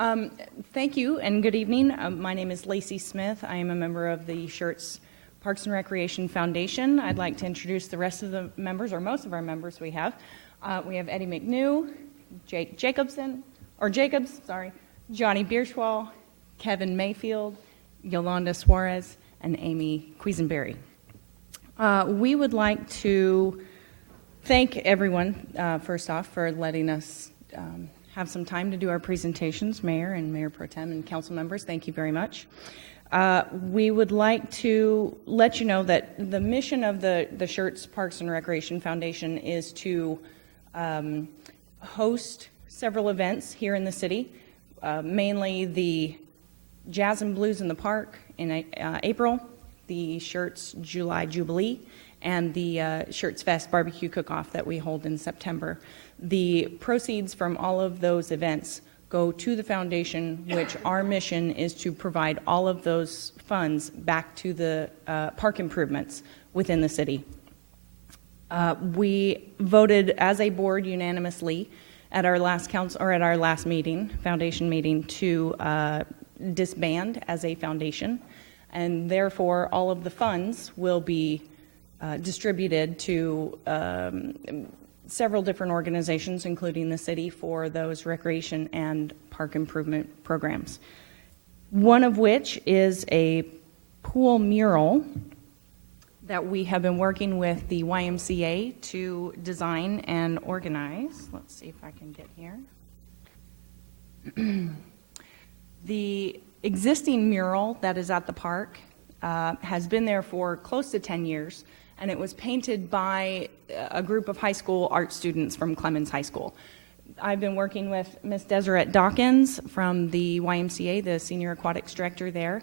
Thank you and good evening. My name is Lacey Smith. I am a member of the Schertz Parks and Recreation Foundation. I'd like to introduce the rest of the members, or most of our members we have. We have Eddie McNew, Jacobs, Johnny Bierschwal, Kevin Mayfield, Yolanda Suarez, and Amy Quisenberry. We would like to thank everyone, first off, for letting us have some time to do our presentations, Mayor and Mayor Pro Tem and council members. Thank you very much. We would like to let you know that the mission of the Schertz Parks and Recreation Foundation is to host several events here in the city, mainly the Jazz and Blues in the Park in April, the Schertz July Jubilee, and the Schertz Fest barbecue cook-off that we hold in September. The proceeds from all of those events go to the foundation, which our mission is to provide all of those funds back to the park improvements within the city. We voted as a board unanimously at our last foundation meeting, to disband as a foundation, and therefore all of the funds will be distributed to several different organizations, including the city, for those recreation and park improvement programs. One of which is a pool mural that we have been working with the YMCA to design and organize. Let's see if I can get here. The existing mural that is at the park has been there for close to 10 years, and it was painted by a group of high school art students from Clemens High School. I've been working with Miss Deseret Dawkins from the YMCA, the senior aquatics director there.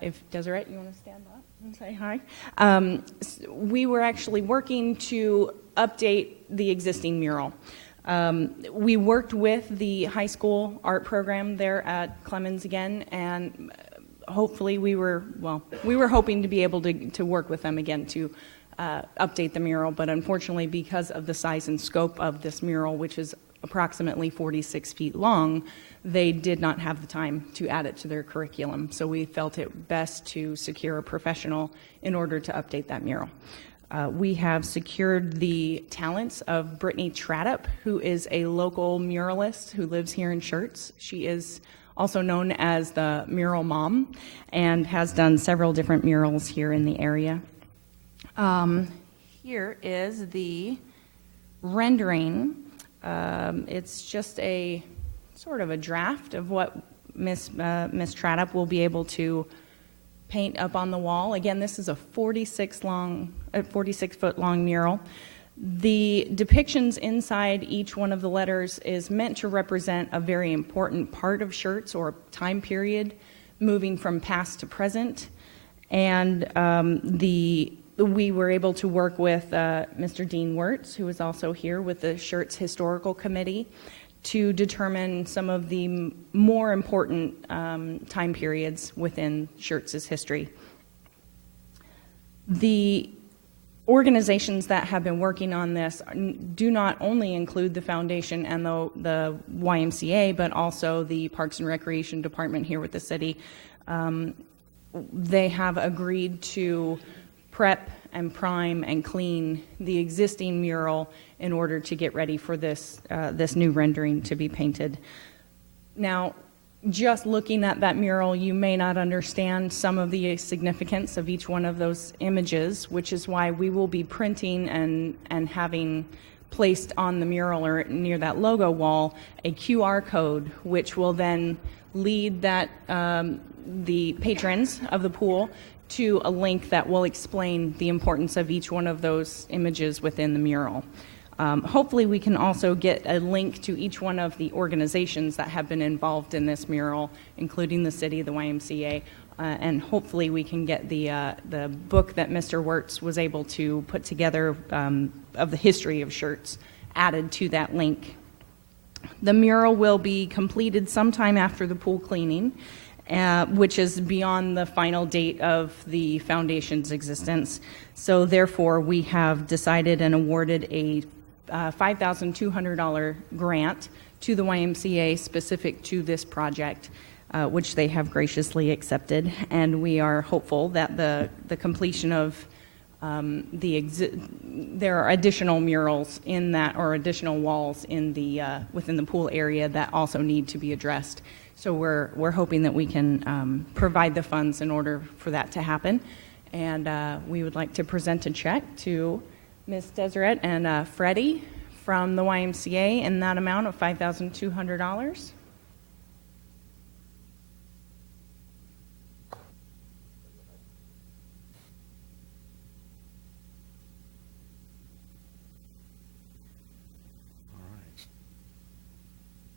If Deseret, you want to stand up and say hi? We were actually working to update the existing mural. We worked with the high school art program there at Clemens again, and hopefully we were hoping to be able to work with them again to update the mural, but unfortunately, because of the size and scope of this mural, which is approximately 46 feet long, they did not have the time to add it to their curriculum. So we felt it best to secure a professional in order to update that mural. We have secured the talents of Brittany Tradup, who is a local muralist who lives here in Schertz. She is also known as the Mural Mom and has done several different murals here in the area. Here is the rendering. It's just a sort of a draft of what Miss Tradup will be able to paint up on the wall. Again, this is a 46-foot long mural. The depictions inside each one of the letters is meant to represent a very important part of Schertz, or time period, moving from past to present. And we were able to work with Mr. Dean Wirtz, who is also here with the Schertz Historical Committee, to determine some of the more important time periods within Schertz's history. The organizations that have been working on this do not only include the foundation and the YMCA, but also the Parks and Recreation Department here with the city. They have agreed to prep and prime and clean the existing mural in order to get ready for this new rendering to be painted. Now, just looking at that mural, you may not understand some of the significance of each one of those images, which is why we will be printing and having placed on the mural or near that logo wall a QR code, which will then lead that the patrons of the pool to a link that will explain the importance of each one of those images within the mural. Hopefully, we can also get a link to each one of the organizations that have been involved in this mural, including the city, the YMCA, and hopefully we can get the book that Mr. Wirtz was able to put together of the history of Schertz added to that link. The mural will be completed sometime after the pool cleaning, which is beyond the final date of the foundation's existence. So therefore, we have decided and awarded a $5,200 grant to the YMCA specific to this project, which they have graciously accepted. And we are hopeful that the completion of there are additional murals in that, or additional walls in the within the pool area that also need to be addressed. So we're hoping that we can provide the funds in order for that to happen. And we would like to present a check to Ms. Deseret and Freddie from the YMCA in that amount of $5,200.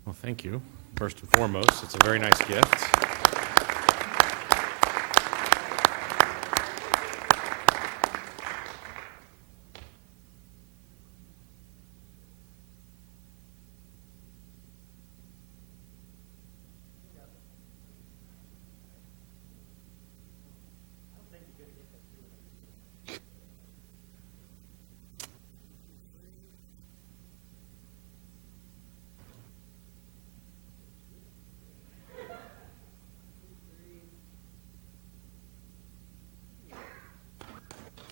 Well, thank you. First and foremost, it's a very nice gift.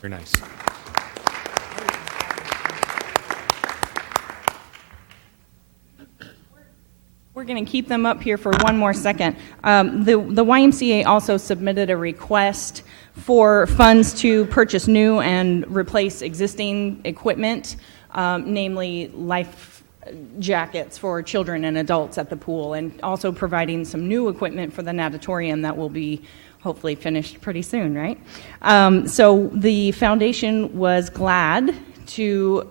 Very nice. We're going to keep them up here for one more second. The YMCA also submitted a request for funds to purchase new and replace existing equipment, namely life jackets for children and adults at the pool, and also providing some new equipment for the natatorium that will be hopefully finished pretty soon, right? So the foundation was glad to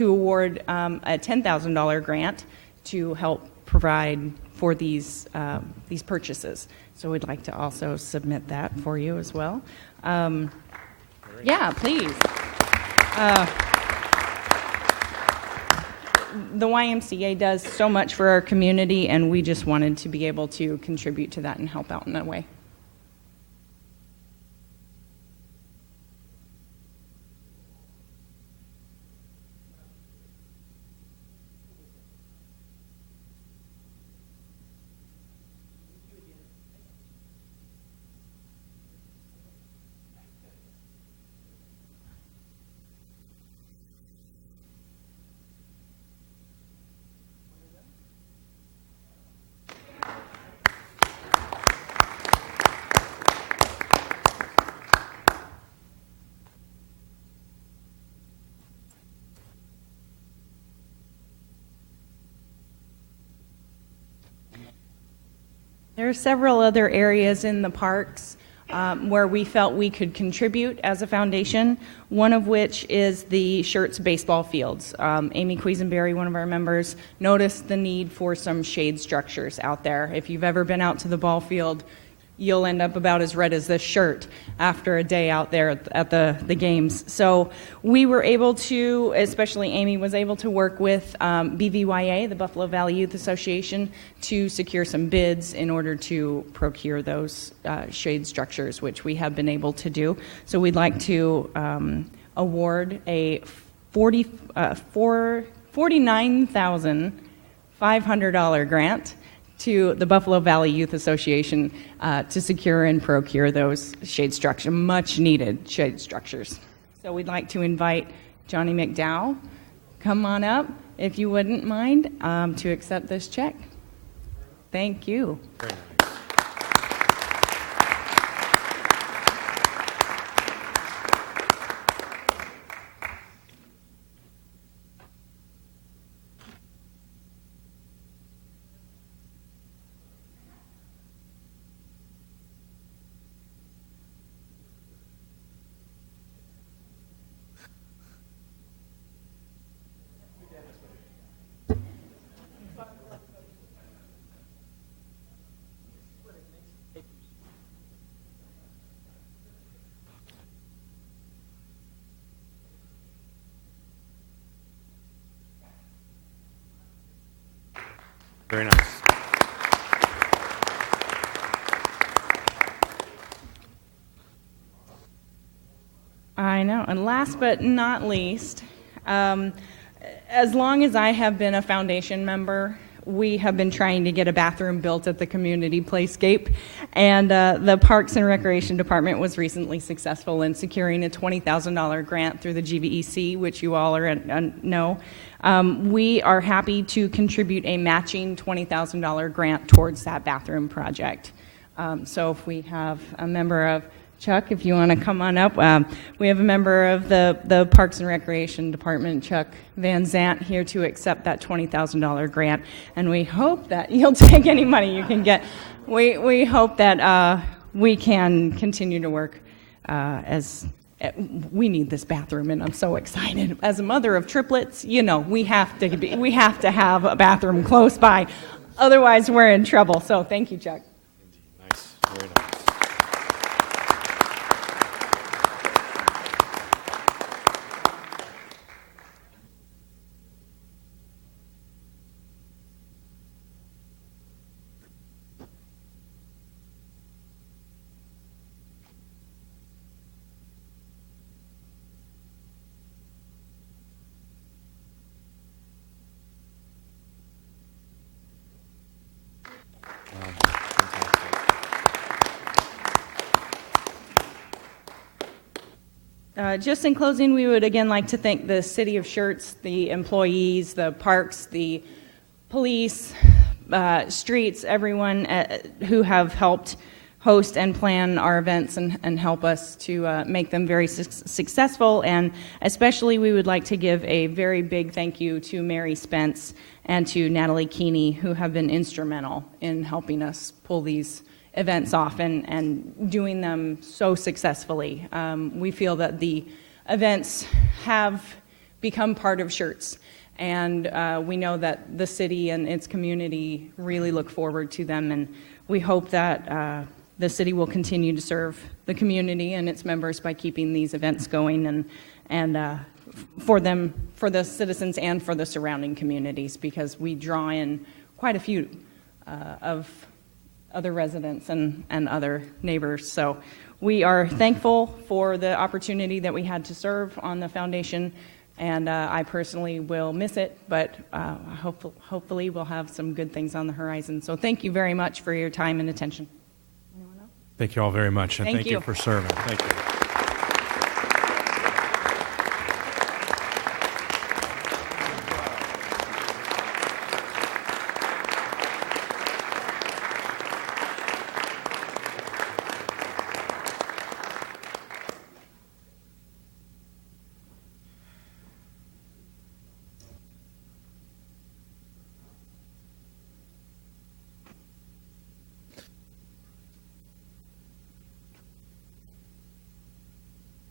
award a $10,000 grant to help provide for these purchases. So we'd like to also submit that for you as well. Yeah, please. The YMCA does so much for our community, and we just wanted to be able to contribute to that and help out in that way. There are several other areas in the parks where we felt we could contribute as a foundation, one of which is the Schertz baseball fields. Amy Quisenberry, one of our members, noticed the need for some shade structures out there. If you've ever been out to the ball field, you'll end up about as red as this shirt after a day out there at the games. So we were able to, especially Amy was able to work with BVYA, the Buffalo Valley Youth Association, to secure some bids in order to procure those shade structures, which we have been able to do. So we'd like to award a $49,500 grant to the Buffalo Valley Youth Association to secure and procure those shade structures, much needed shade structures. So we'd like to invite Johnny McDowell, come on up, if you wouldn't mind, to accept this check. Thank you. Very nice. I know. And last but not least, as long as I have been a foundation member, we have been trying to get a bathroom built at the community playscape, and the Parks and Recreation Department was recently successful in securing a $20,000 grant through the GVEC, which you all know. We are happy to contribute a matching $20,000 grant towards that bathroom project. So if we have a member of Chuck, if you want to come on up. We have a member of the Parks and Recreation Department, Chuck Van Zant, here to accept that $20,000 grant, and we hope that you'll take any money you can get. We hope that we can continue to work as we need this bathroom, and I'm so excited. As a mother of triplets, you know, we have to have a bathroom close by, otherwise we're in trouble. So thank you, Chuck. Nice, very nice. Just in closing, we would again like to thank the City of Schertz, the employees, the parks, the police, streets, everyone who have helped host and plan our events and help us to make them very successful. And especially we would like to give a very big thank you to Mary Spence and to Natalie Keeney, who have been instrumental in helping us pull these events off and doing them so successfully. We feel that the events have become part of Schertz, and we know that the city and its community really look forward to them, and we hope that the city will continue to serve the community and its members by keeping these events going and for the citizens and for the surrounding communities, because we draw in quite a few of other residents and other neighbors. So we are thankful for the opportunity that we had to serve on the foundation, and I personally will miss it, but hopefully we'll have some good things on the horizon. So thank you very much for your time and attention. Thank you all very much, and Thank you. for serving. Thank you.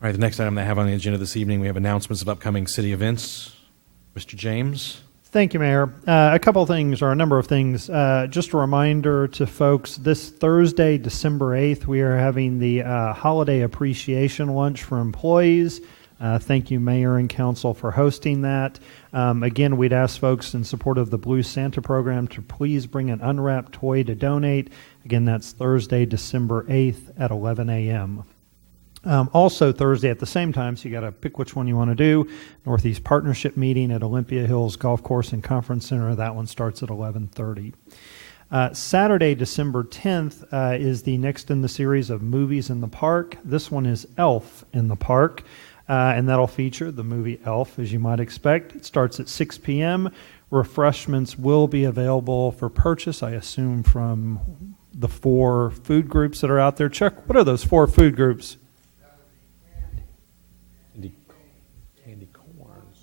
All right, the next item that I have on the agenda this evening, we have announcements of upcoming city events. Mr. James? Thank you, Mayor. A couple of things, or a number of things. Just a reminder to folks, this Thursday, December 8th, we are having the Holiday Appreciation Lunch for employees. Thank you, Mayor and Council, for hosting that. Again, we'd ask folks in support of the Blue Santa program to please bring an unwrapped toy to donate. Again, that's Thursday, December 8th at 11 a.m. Also Thursday at the same time, so you got to pick which one you want to do. Northeast Partnership meeting at Olympia Hills Golf Course and Conference Center. That one starts at 11:30. Saturday, December 10th, is the next in the series of movies in the park. This one is Elf in the Park, and that'll feature the movie Elf, as you might expect. It starts at 6 p.m. Refreshments will be available for purchase, I assume, from the 4 food groups that are out there. Chuck, what are those 4 food groups? Candy corns.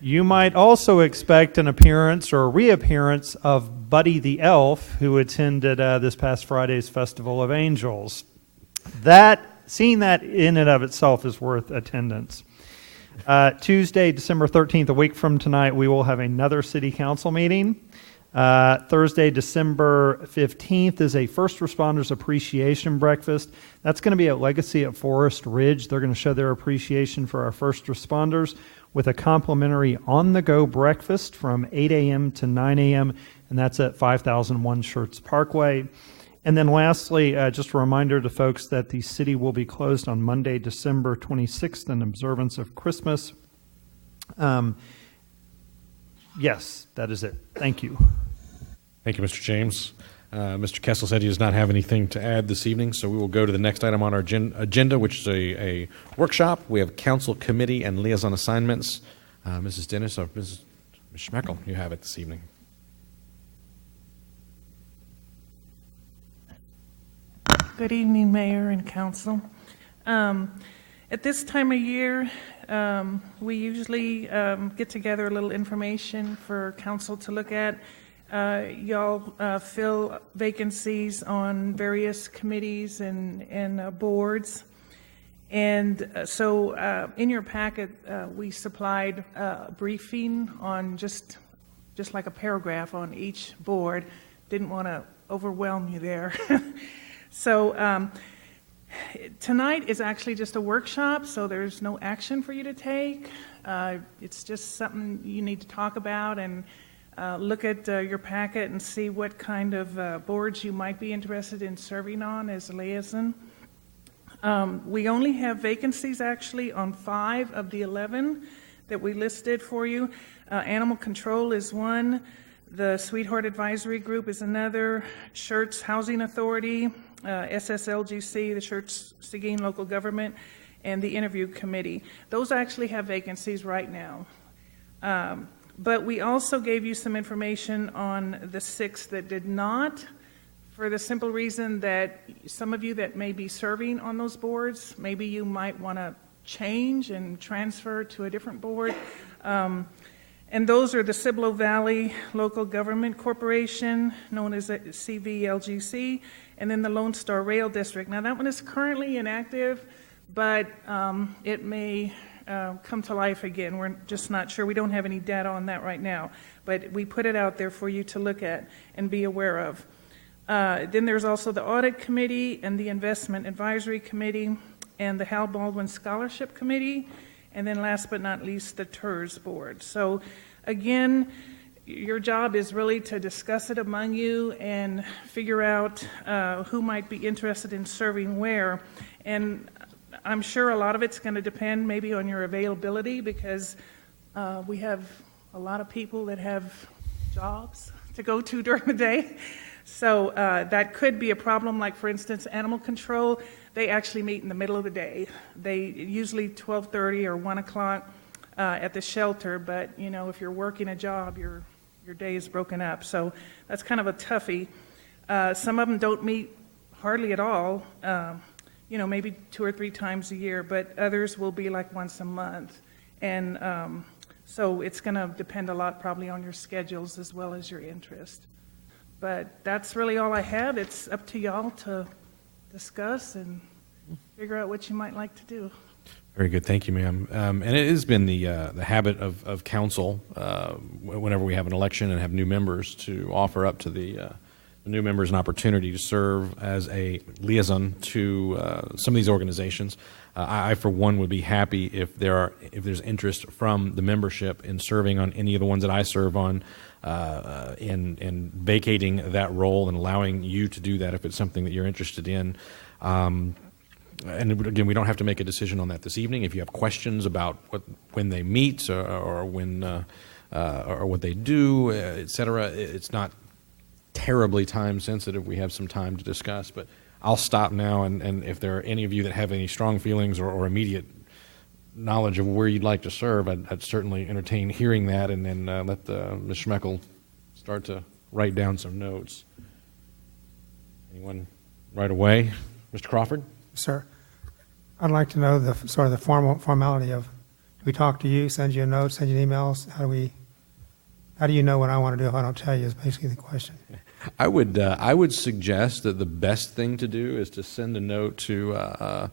You might also expect an appearance or a reappearance of Buddy the Elf, who attended this past Friday's Festival of Angels. Seeing that in and of itself is worth attendance. Tuesday, December 13th, a week from tonight, we will have another city council meeting. Thursday, December 15th is a First Responders Appreciation Breakfast. That's going to be at Legacy at Forest Ridge. They're going to show their appreciation for our first responders with a complimentary on-the-go breakfast from 8 a.m. to 9 a.m., and that's at 5001 Schertz Parkway. And then lastly, just a reminder to folks that the city will be closed on Monday, December 26th in observance of Christmas. Yes, that is it. Thank you. Thank you, Mr. James. Mr. Kessel said he does not have anything to add this evening, so we will go to the next item on our agenda, which is a workshop. We have council committee and liaison assignments. Mrs. Dennis or Ms. Schmeckel, you have it this evening. Good evening, Mayor and Council. At this time of year, we usually get together a little information for Council to look at. Y'all fill vacancies on various committees and boards. And so in your packet, we supplied a briefing on just like a paragraph on each board. Didn't want to overwhelm you there. So tonight is actually just a workshop, so there's no action for you to take. It's just something you need to talk about and look at your packet and see what kind of boards you might be interested in serving on as a liaison. We only have vacancies actually on 5 of the 11 that we listed for you. Animal Control is one. The Sweetheart Advisory Group is another. Schertz Housing Authority, SSLGC, the Schertz Seguin Local Government, and the Interview Committee. Those actually have vacancies right now. But we also gave you some information on the 6 that did not, for the simple reason that some of you that may be serving on those boards, maybe you might want to change and transfer to a different board. And those are the Cibolo Valley Local Government Corporation, known as CVLGC, and then the Lone Star Rail District. Now that one is currently inactive, but it may come to life again. We're just not sure. We don't have any data on that right now, but we put it out there for you to look at and be aware of. Then there's also the Audit Committee and the Investment Advisory Committee and the Hal Baldwin Scholarship Committee, and then last but not least, the TERS Board. So again, your job is really to discuss it among you and figure out who might be interested in serving where. And I'm sure a lot of it's going to depend maybe on your availability, because we have a lot of people that have jobs to go to during the day. So that could be a problem. Like, for instance, Animal Control, they actually meet in the middle of the day. They usually 12:30 or 1 o'clock at the shelter, but you know, if you're working a job, your day is broken up. So that's kind of a toughie. Some of them don't meet hardly at all, you know, maybe 2 or 3 times a year, but others will be like once a month. And so it's going to depend a lot probably on your schedules as well as your interest. But that's really all I have. It's up to y'all to discuss and figure out what you might like to do. Very good, thank you, ma'am. And it has been the habit of council, whenever we have an election and have new members, to offer up to the new members an opportunity to serve as a liaison to some of these organizations. I, for one, would be happy if there's interest from the membership in serving on any of the ones that I serve on, in vacating that role and allowing you to do that if it's something that you're interested in. And again, we don't have to make a decision on that this evening. If you have questions about when they meet or when or what they do, et cetera, it's not terribly time sensitive. We have some time to discuss, but I'll stop now. And if there are any of you that have any strong feelings or immediate knowledge of where you'd like to serve, I'd certainly entertain hearing that, and then let Ms. Schmeckel start to write down some notes. Anyone right away? Mr. Crawford? Sir, I'd like to know the sort of the formality of, do we talk to you, send you a note, send you emails? How do you know what I want to do if I don't tell you, is basically the question. I would suggest that the best thing to do is to send a note to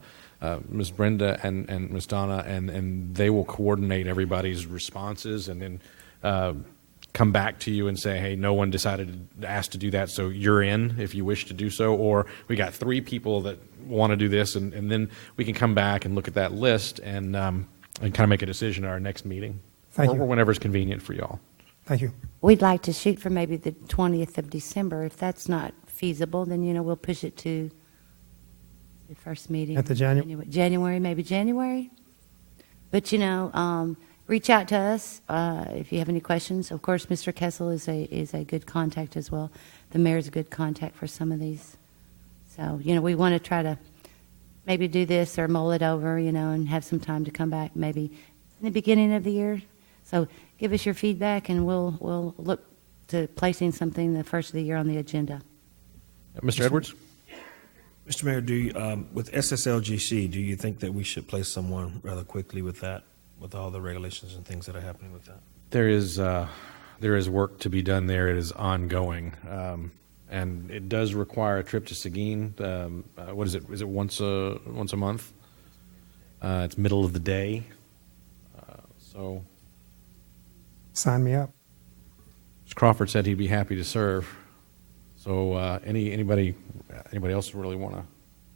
Ms. Brenda and Ms. Donna, and they will coordinate everybody's responses, and then come back to you and say, hey, no one decided to ask to do that, so you're in if you wish to do so, or we got 3 people that want to do this, and then we can come back and look at that list and kind of make a decision at our next meeting. Thank you. Or whenever's convenient for y'all. Thank you. We'd like to shoot for maybe the 20th of December, if that's not feasible, then, we'll push it to the first meeting. At the January, maybe January. But, reach out to us if you have any questions. Of course, Mr. Kessel is a good contact as well. The mayor's a good contact for some of these. So, we want to try to maybe do this or mull it over, and have some time to come back maybe in the beginning of the year. So give us your feedback, and we'll look to placing something the first of the year on the agenda. Mr. Edwards? Mr. Mayor, do you, with SSLGC, do you think that we should place someone rather quickly with that, with all the regulations and things that are happening with that? There is work to be done there. It is ongoing. And it does require a trip to Seguin. What is it? Is it once a month? It's middle of the day. So Sign me up. Mr. Crawford said he'd be happy to serve. So anybody else really want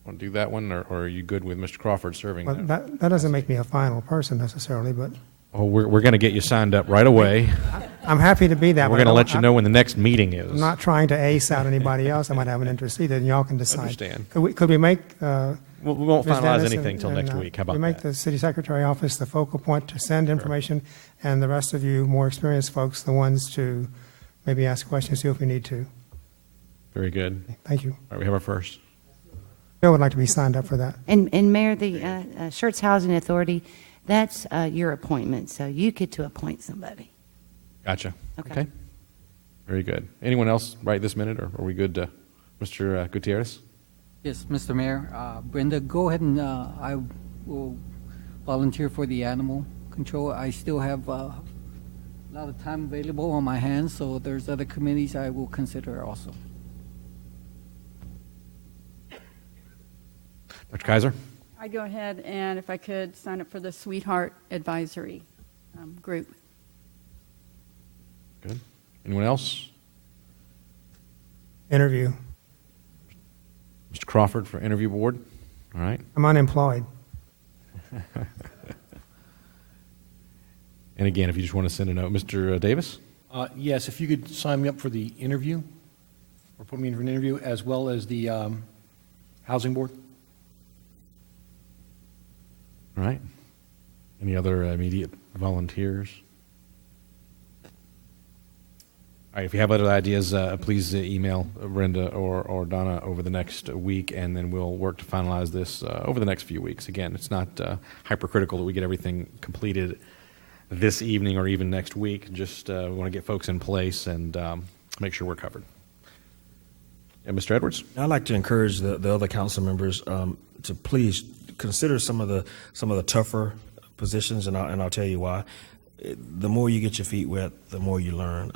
to do that one, or are you good with Mr. Crawford serving? But that doesn't make me a final person necessarily, but Oh, we're going to get you signed up right away. I'm happy to be that. We're going to let you know when the next meeting is. I'm not trying to ace out anybody else. I might have an interest either, and y'all can decide. Understand. Could we make? We won't Ms. finalize Dennis anything till next week. How about we make that? the city secretary office the focal point to send information, and the rest of you more experienced folks, the ones to maybe ask questions, see if we need to. Very good. Thank you. All right, we have our first. Bill would like to be signed up for that. And Mayor, the Schertz Housing Authority, that's your appointment, so you get to appoint somebody. Gotcha. Okay. Very good. Anyone else right this minute, or are we good? Mr. Gutierrez? Yes, Mr. Mayor. Brenda, go ahead and I will volunteer for the animal control. I still have a lot of time available on my hands, so there's other committees I will consider also. Dr. Kaiser? I'd go ahead and, if I could, sign up for the Sweetheart Advisory group. Good. Anyone else? Interview. Mr. Crawford for interview board? All right. I'm unemployed. And again, if you just want to send a note. Mr. Davis? Yes, if you could sign me up for the interview, or put me in for an interview, as well as the housing board. All right. Any other immediate volunteers? All right, if you have other ideas, please email Brenda or Donna over the next week, and then we'll work to finalize this over the next few weeks. Again, it's not hypercritical that we get everything completed this evening or even next week. Just we want to get folks in place and make sure we're covered. Yeah, Mr. Edwards? I'd like to encourage the other council members to please consider some of the tougher positions, and I'll tell you why. The more you get your feet wet, the more you learn.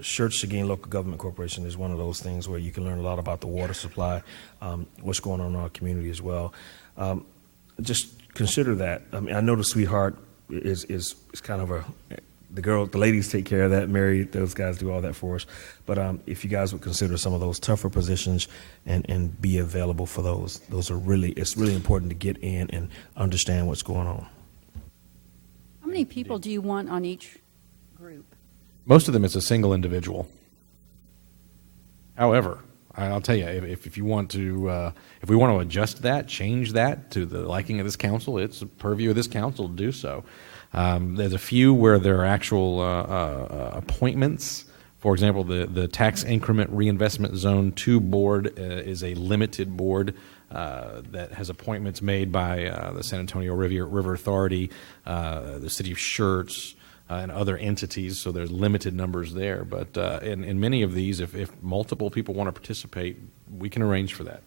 Schertz Seguin Local Government Corporation is one of those things where you can learn a lot about the water supply, what's going on in our community as well. Just consider that. I mean, I know the Sweetheart is kind of the ladies take care of that. Mary, those guys do all that for us. But if you guys would consider some of those tougher positions and be available for those are it's really important to get in and understand what's going on. How many people do you want on each group? Most of them, it's a single individual. However, I'll tell you, if you want to, if we want to adjust that, change that to the liking of this council, it's a purview of this council to do so. There's a few where there are actual appointments. For example, the Tax Increment Reinvestment Zone 2 board is a limited board that has appointments made by the San Antonio River Authority, the city of Schertz, and other entities, so there's limited numbers there. But in many of these, if multiple people want to participate, we can arrange for that.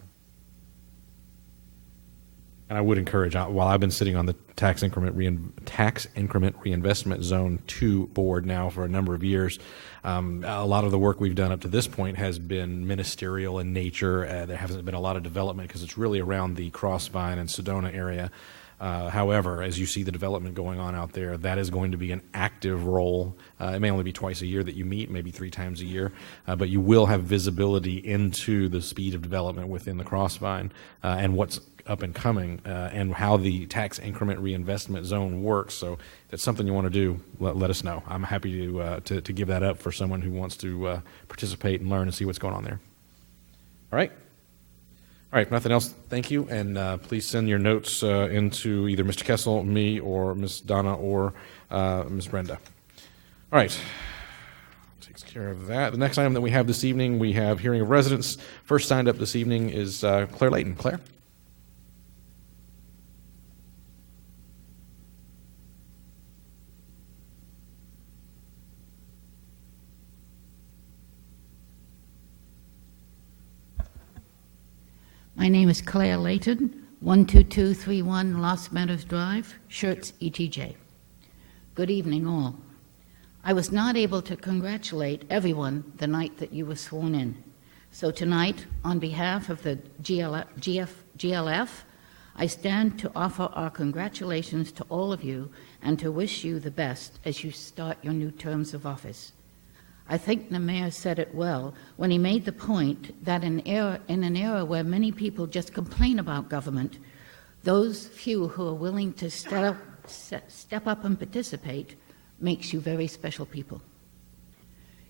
And I would encourage, while I've been sitting on the Tax Increment Reinvestment Zone 2 board now for a number of years, a lot of the work we've done up to this point has been ministerial in nature. There hasn't been a lot of development because it's really around the Crossvine and Sedona area. However, as you see the development going on out there, that is going to be an active role. It may only be twice a year that you meet, maybe 3 times a year, but you will have visibility into the speed of development within the Crossvine and what's up and coming and how the tax increment reinvestment zone works. So if that's something you want to do, let us know. I'm happy to give that up for someone who wants to participate and learn and see what's going on there. All right. All right, nothing else. Thank you, and please send your notes into either Mr. Kessel, me, or Ms. Donna, or Ms. Brenda. All right. Takes care of that. The next item that we have this evening, we have hearing of residents. First signed up this evening is Claire Layton. Claire? My name is Claire Layton, 12231 Lost Meadows Drive, Schertz, ETJ. Good evening, all. I was not able to congratulate everyone the night that you were sworn in. So tonight, on behalf of the GLF, I stand to offer our congratulations to all of you and to wish you the best as you start your new terms of office. I think the mayor said it well when he made the point that in an era where many people just complain about government, those few who are willing to step up and participate makes you very special people.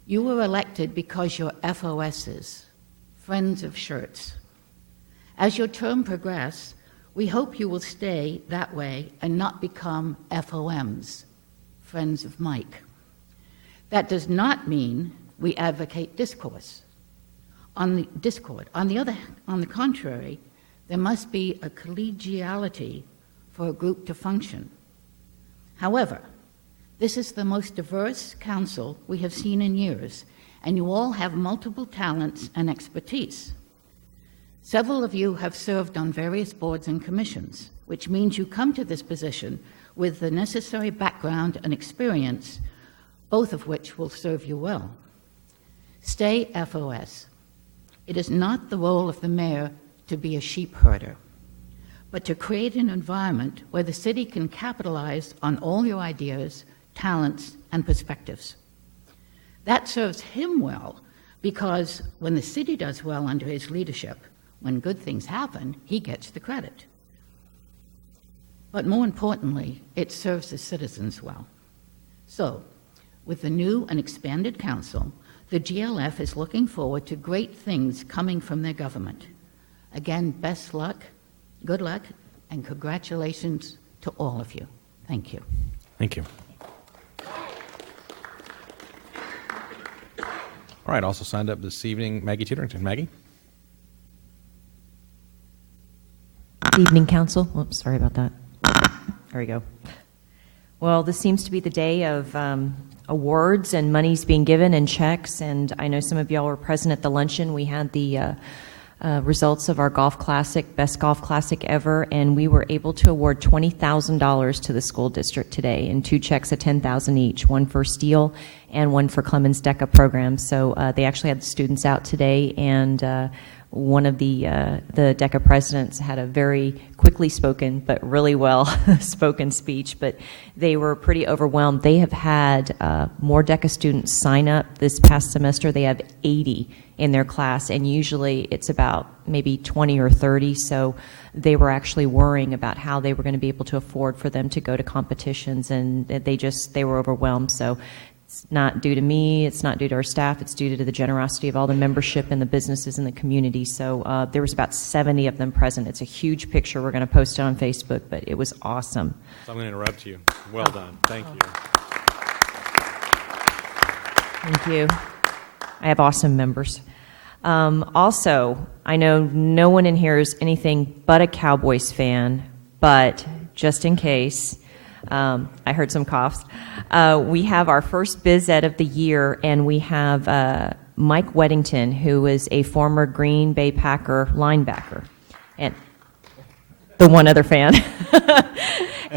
You were elected because you're FOSs, Friends of Schertz. As your term progresses, we hope you will stay that way and not become FOMs, Friends of Mike. That does not mean we advocate discourse. On the contrary, there must be a collegiality for a group to function. However, this is the most diverse council we have seen in years, and you all have multiple talents and expertise. Several of you have served on various boards and commissions, which means you come to this position with the necessary background and experience, both of which will serve you well. Stay FOS. It is not the role of the mayor to be a sheep herder, but to create an environment where the city can capitalize on all your ideas, talents, and perspectives. That serves him well because when the city does well under his leadership, when good things happen, he gets the credit. But more importantly, it serves the citizens well. So, with the new and expanded council, the GLF is looking forward to great things coming from their government. Again, best luck, good luck, and congratulations to all of you. Thank you. Thank you. All right, also signed up this evening, Maggie Titterington. Maggie? Good evening, Council. Oops, sorry about that. There we go. Well, this seems to be the day of awards and monies being given and checks, and I know some of y'all were present at the luncheon. We had the results of our golf classic, best golf classic ever, and we were able to award $20,000 to the school district today, and 2 checks of $10,000 each, one for Steele and one for Clemens DECA program. So they actually had the students out today, and one of the DECA presidents had a very quickly spoken but really well spoken speech, but they were pretty overwhelmed. They have had more DECA students sign up this past semester. They have 80 in their class, and usually it's about maybe 20 or 30, so they were actually worrying about how they were going to be able to afford for them to go to competitions, and they were overwhelmed. So it's not due to me, it's not due to our staff, it's due to the generosity of all the membership and the businesses in the community. So there was about 70 of them present. It's a huge picture. We're going to post it on Facebook, but it was awesome. So I'm going to interrupt you. Well done. Thank you. Thank you. I have awesome members. Also, I know no one in here is anything but a Cowboys fan, but just in case, I heard some coughs. We have our first Biz Ed of the year, and we have Mike Weddington, who is a former Green Bay Packer linebacker, and the one other fan.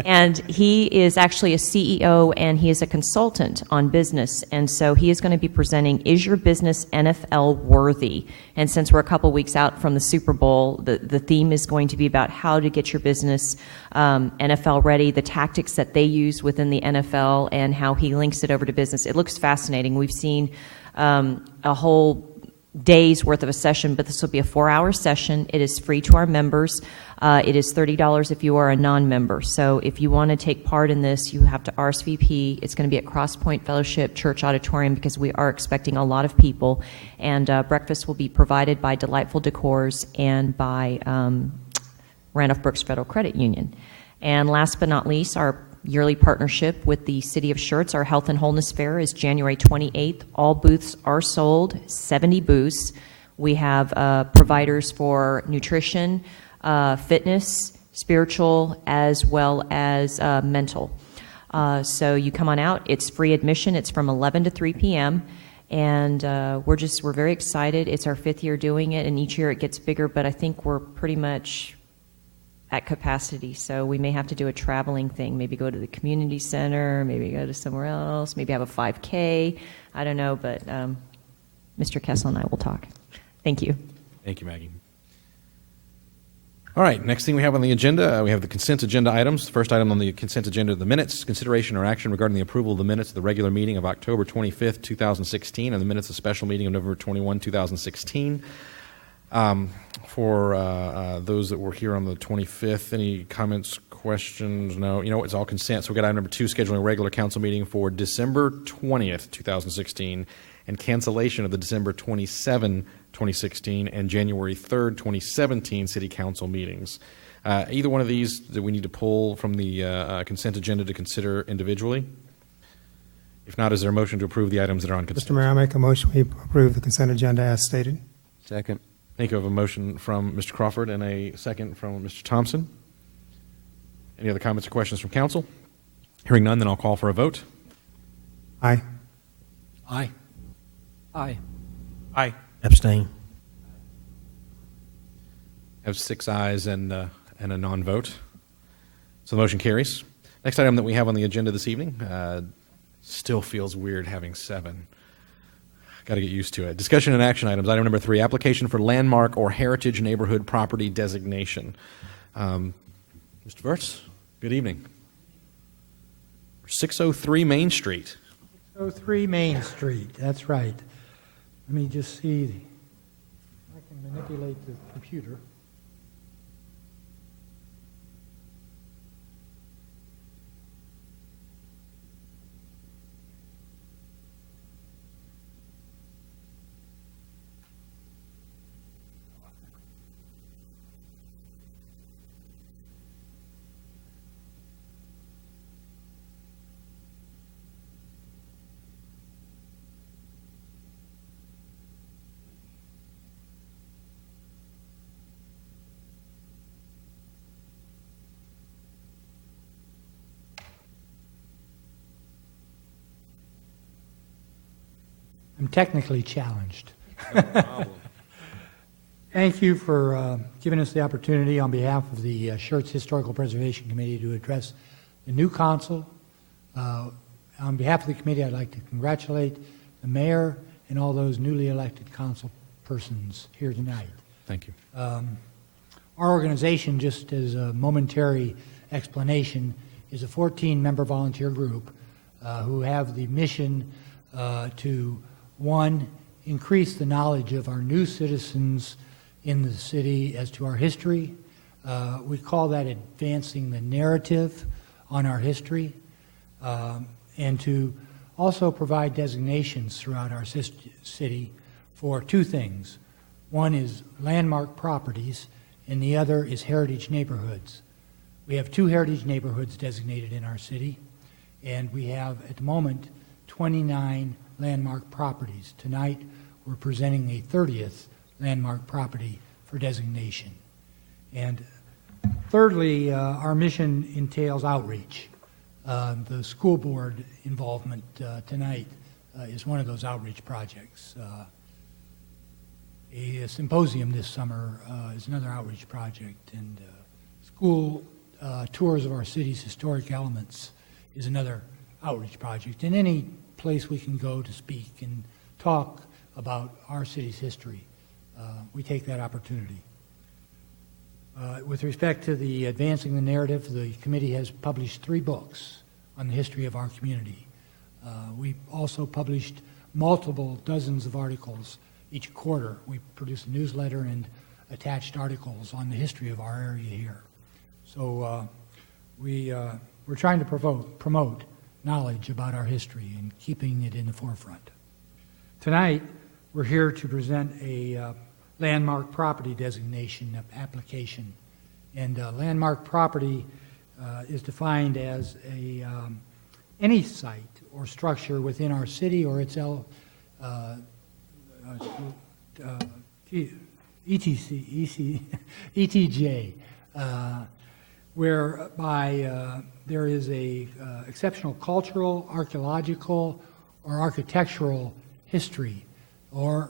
And he is actually a CEO, and he is a consultant on business, and so he is going to be presenting Is Your Business NFL Worthy? And since we're a couple weeks out from the Super Bowl, the theme is going to be about how to get your business NFL ready, the tactics that they use within the NFL, and how he links it over to business. It looks fascinating. We've seen a whole days worth of a session, but this will be a 4-hour session. It is free to our members. It is $30 if you are a non-member. So if you want to take part in this, you have to RSVP. It's going to be at Cross Point Fellowship Church Auditorium because we are expecting a lot of people. And breakfast will be provided by Delightful Decors and by Randolph Brooks Federal Credit Union. And last but not least, our yearly partnership with the City of Schertz, our Health and Wholeness Fair, is January 28th. All booths are sold, 70 booths. We have providers for nutrition, fitness, spiritual, as well as mental. So you come on out. It's free admission. It's from 11 to 3 p.m. And we're very excited. It's our 5th year doing it, and each year it gets bigger, but I think we're pretty much at capacity, so we may have to do a traveling thing, maybe go to the community center, maybe go to somewhere else, maybe have a 5K, I don't know, but Mr. Kessel and I will talk. Thank you. Thank you, Maggie. All right, next thing we have on the agenda, we have the consent agenda items. The first item on the consent agenda are the minutes, consideration or action regarding the approval of the minutes of the regular meeting of October 25th, 2016, and the minutes of special meeting of November 21, 2016. For those that were here on the 25th, any comments, questions? No. You know, it's all consent. So we've got item number 2, scheduling a regular council meeting for December 20th, 2016, and cancellation of the December 27, 2016, and January 3rd, 2017 city council meetings. Either one of these that we need to pull from the consent agenda to consider individually? If not, is there a motion to approve the items that are on consent? Mr. Mayor, I make a motion we approve the consent agenda as stated. Second. Thank you. I have a motion from Mr. Crawford and a second from Mr. Thompson. Any other comments or questions from council? Hearing none, then I'll call for a vote. Aye. Aye. Aye. Aye. Abstain. I have 6 ayes and a non-vote. So the motion carries. Next item that we have on the agenda this evening still feels weird having 7. Got to get used to it. Discussion and action items. Item number 3, application for landmark or heritage neighborhood property designation. Mr. Verts, good evening. 603 Main Street. 603 Main Street, that's right. Let me just see. I can manipulate the computer. I'm technically challenged. No problem. Thank you for giving us the opportunity on behalf of the Schertz Historical Preservation Committee to address the new council. On behalf of the committee, I'd like to congratulate the mayor and all those newly elected council persons here tonight. Thank you. Our organization, just as a momentary explanation, is a 14-member volunteer group who have the mission to, 1, increase the knowledge of our new citizens in the city as to our history. We call that advancing the narrative on our history, and to also provide designations throughout our city for 2 things. One is landmark properties, and the other is heritage neighborhoods. We have 2 heritage neighborhoods designated in our city, and we have, at the moment, 29 landmark properties. Tonight, we're presenting a 30th landmark property for designation. And thirdly, our mission entails outreach. The school board involvement tonight is one of those outreach projects. A symposium this summer is another outreach project, and school tours of our city's historic elements is another outreach project. And any place we can go to speak and talk about our city's history, we take that opportunity. With respect to the advancing the narrative, the committee has published 3 books on the history of our community. We also published multiple dozens of articles each quarter, we produce a newsletter and attached articles on the history of our area here. So we're trying to promote knowledge about our history and keeping it in the forefront. Tonight, we're here to present a landmark property designation application. And landmark property is defined as any site or structure within our city or its ETJ, whereby there is a exceptional cultural, archaeological, or architectural history or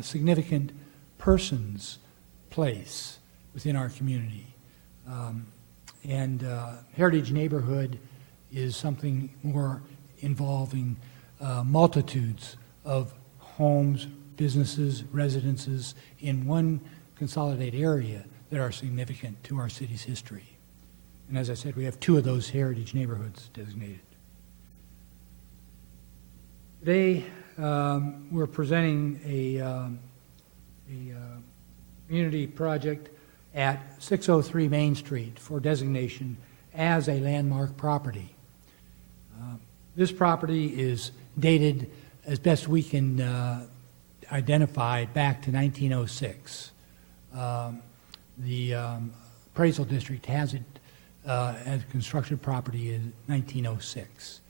significant person's place within our community. Heritage neighborhood is something more involving multitudes of homes, businesses, residences in one consolidated area that are significant to our city's history. And as I said, we have 2 of those heritage neighborhoods designated. Today, we're presenting a community project at 603 Main Street for designation as a landmark property. This property is dated, as best we can identify, back to 1906. The appraisal district has it as constructed property in 1906.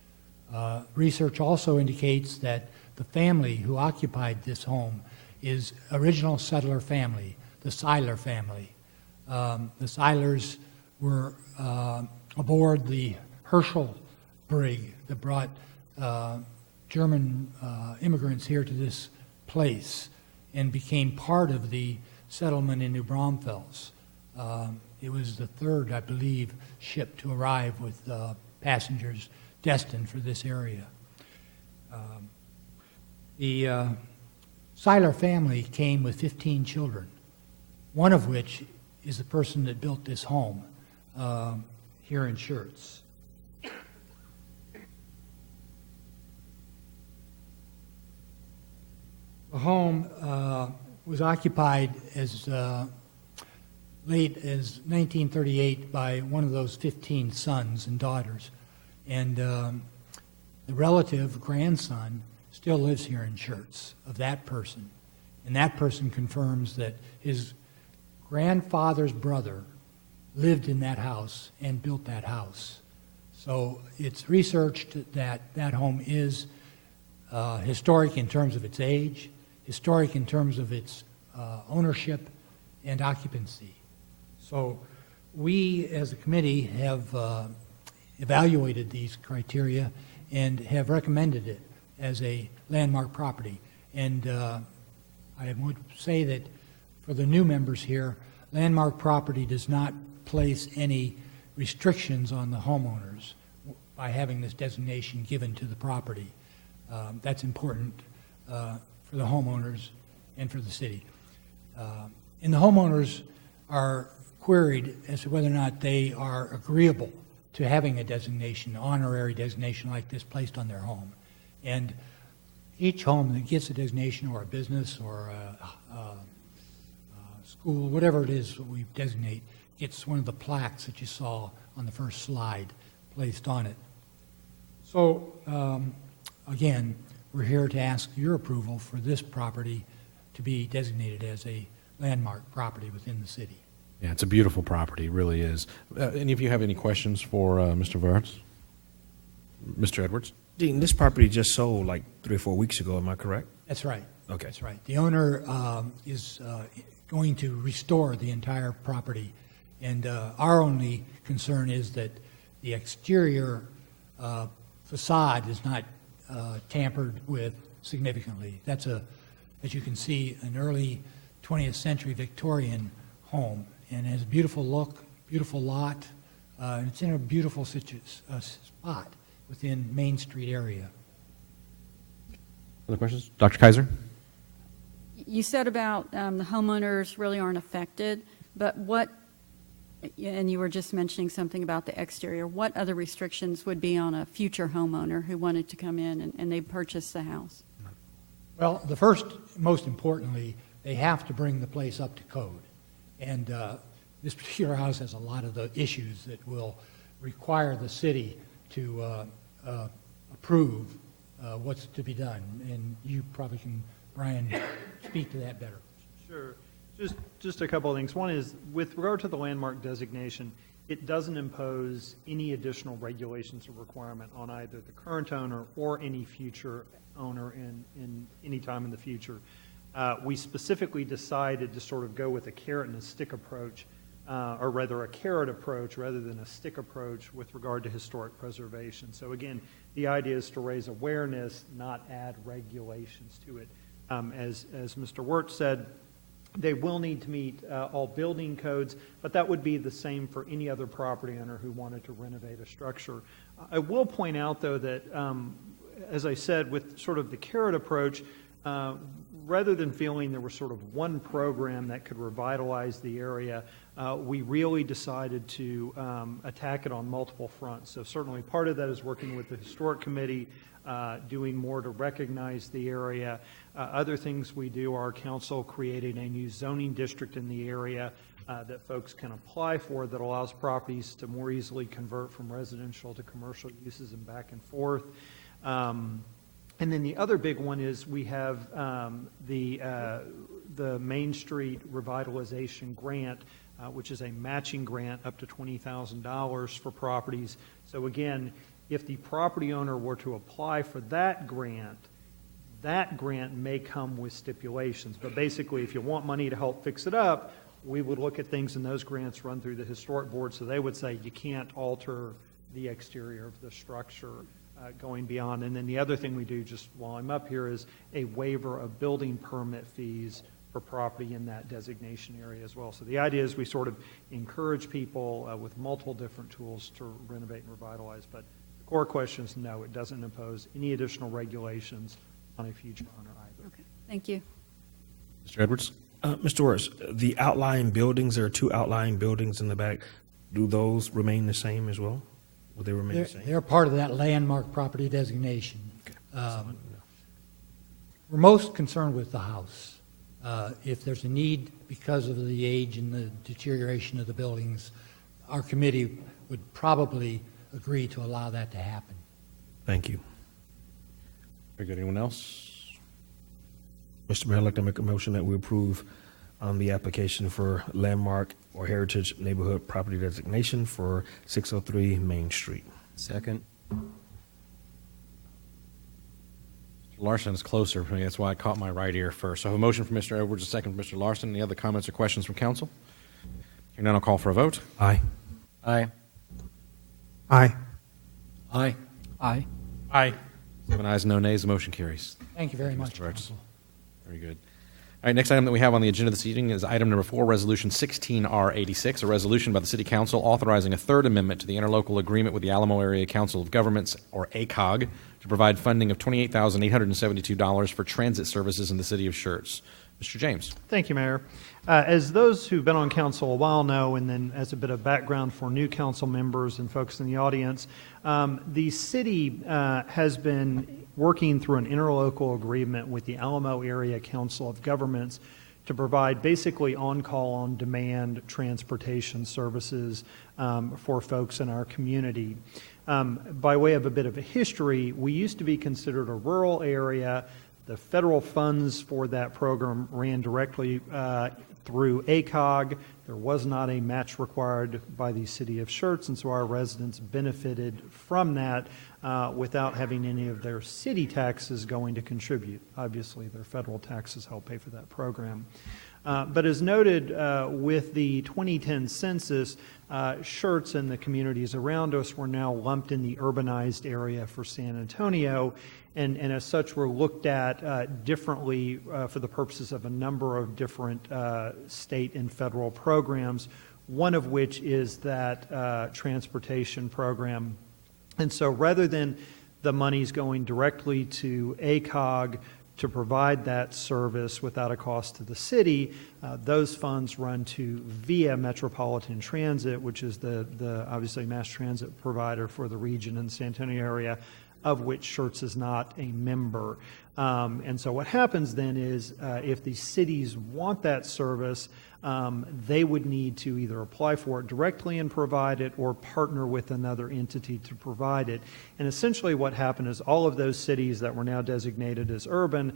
Research also indicates that the family who occupied this home is original settler family, the Seiler family. The Seilers were aboard the Herschel brig that brought German immigrants here to this place and became part of the settlement in New Braunfels. It was the 3rd, I believe, ship to arrive with passengers destined for this area. The Seiler family came with 15 children, one of which is the person that built this home here in Schertz. The home was occupied as late as 1938 by one of those 15 sons and daughters. And the relative grandson still lives here in Schertz of that person. And that person confirms that his grandfather's brother lived in that house and built that house. So it's researched that that home is historic in terms of its age, historic in terms of its ownership and occupancy. So we, as a committee, have evaluated these criteria and have recommended it as a landmark property. And I would say that for the new members here, landmark property does not place any restrictions on the homeowners by having this designation given to the property. That's important for the homeowners and for the city. And the homeowners are queried as to whether or not they are agreeable to having a designation, honorary designation like this placed on their home. And each home that gets a designation, or a business or a school, whatever it is that we designate, gets one of the plaques that you saw on the first slide placed on it. So again, we're here to ask your approval for this property to be designated as a landmark property within the city. Yeah, it's a beautiful property, it really is. Any of you have any questions for Mr. Verts? Mr. Edwards? Dean, this property just sold like 3 or 4 weeks ago, am I correct? That's right. Okay. That's right. The owner is going to restore the entire property, and our only concern is that the exterior facade is not tampered with significantly. That's as you can see, an early 20th century Victorian home, and it has a beautiful look, beautiful lot, and it's in a beautiful spot within Main Street area. Other questions? Dr. Kaiser? You said about the homeowners really aren't affected, but what, and you were just mentioning something about the exterior, what other restrictions would be on a future homeowner who wanted to come in and they purchase the house? Well, the first, most importantly, they have to bring the place up to code. And this particular house has a lot of the issues that will require the city to approve what's to be done. And you probably can, Brian, speak to that better. Sure. Just a couple of things. One is, with regard to the landmark designation, it doesn't impose any additional regulations or requirement on either the current owner or any future owner in any time in the future. We specifically decided to sort of go with a carrot and a stick approach, or rather a carrot approach rather than a stick approach with regard to historic preservation. So again, the idea is to raise awareness, not add regulations to it. As Mr. Wirtz said, they will need to meet all building codes, but that would be the same for any other property owner who wanted to renovate a structure. I will point out, though, that as I said, with sort of the carrot approach, rather than feeling there was sort of one program that could revitalize the area, we really decided to attack it on multiple fronts. So certainly part of that is working with the Historic Committee, doing more to recognize the area. Other things we do are council creating a new zoning district in the area that folks can apply for that allows properties to more easily convert from residential to commercial uses and back and forth. And then the other big one is we have the Main Street Revitalization Grant, which is a matching grant up to $20,000 for properties. So again, if the property owner were to apply for that grant may come with stipulations. But basically, if you want money to help fix it up, we would look at things in those grants run through the historic board. So they would say you can't alter the exterior of the structure going beyond. And then the other thing we do, just while I'm up here, is a waiver of building permit fees for property in that designation area as well. So the idea is we sort of encourage people with multiple different tools to renovate and revitalize. But the core question is no, it doesn't impose any additional regulations on a future owner either. Okay, thank you. Mr. Edwards? Mr. Wirtz, the outlying buildings, there are two outlying buildings in the back. Do those remain the same as well? Will they remain the same? They're part of that landmark property designation. We're most concerned with the house. If there's a need because of the age and the deterioration of the buildings, our committee would probably agree to allow that to happen. Thank you. Very good. Anyone else? Mr. Mayor, I'd like to make a motion that we approve the application for landmark or heritage neighborhood property designation for 603 Main Street. Second. Larson is closer for me. That's why I caught my right ear first. So I have a motion from Mr. Edwards, a second from Mr. Larson. Any other comments or questions from council? Hearing none, I'll call for a vote. Aye. Aye. Aye. Aye. Aye. Aye. 7 ayes, no nays. The motion carries. Thank you very much, Mr. Wirtz. Council. Very good. All right, next item that we have on the agenda this evening is item number 4, Resolution 16R86, a resolution by the City Council authorizing a third amendment to the interlocal agreement with the Alamo Area Council of Governments, or ACOG, to provide funding of $28,872 for transit services in the city of Schertz. Mr. James. Thank you, Mayor. As those who've been on council a while know, and then as a bit of background for new council members and folks in the audience, the city has been working through an interlocal agreement with the Alamo Area Council of Governments to provide basically on-call, on-demand transportation services for folks in our community. By way of a bit of a history, we used to be considered a rural area. The federal funds for that program ran directly through ACOG. There was not a match required by the city of Schertz, and so our residents benefited from that without having any of their city taxes going to contribute. Obviously, their federal taxes help pay for that program. But as noted with the 2010 census, Schertz and the communities around us were now lumped in the urbanized area for San Antonio, and as such were looked at differently for the purposes of a number of different state and federal programs, one of which is that transportation program. And so rather than the monies going directly to ACOG to provide that service without a cost to the city, those funds run to Via Metropolitan Transit, which is the obviously mass transit provider for the region in the San Antonio area, of which Schertz is not a member. And so what happens then is if the cities want that service, they would need to either apply for it directly and provide it or partner with another entity to provide it. And essentially what happened is all of those cities that were now designated as urban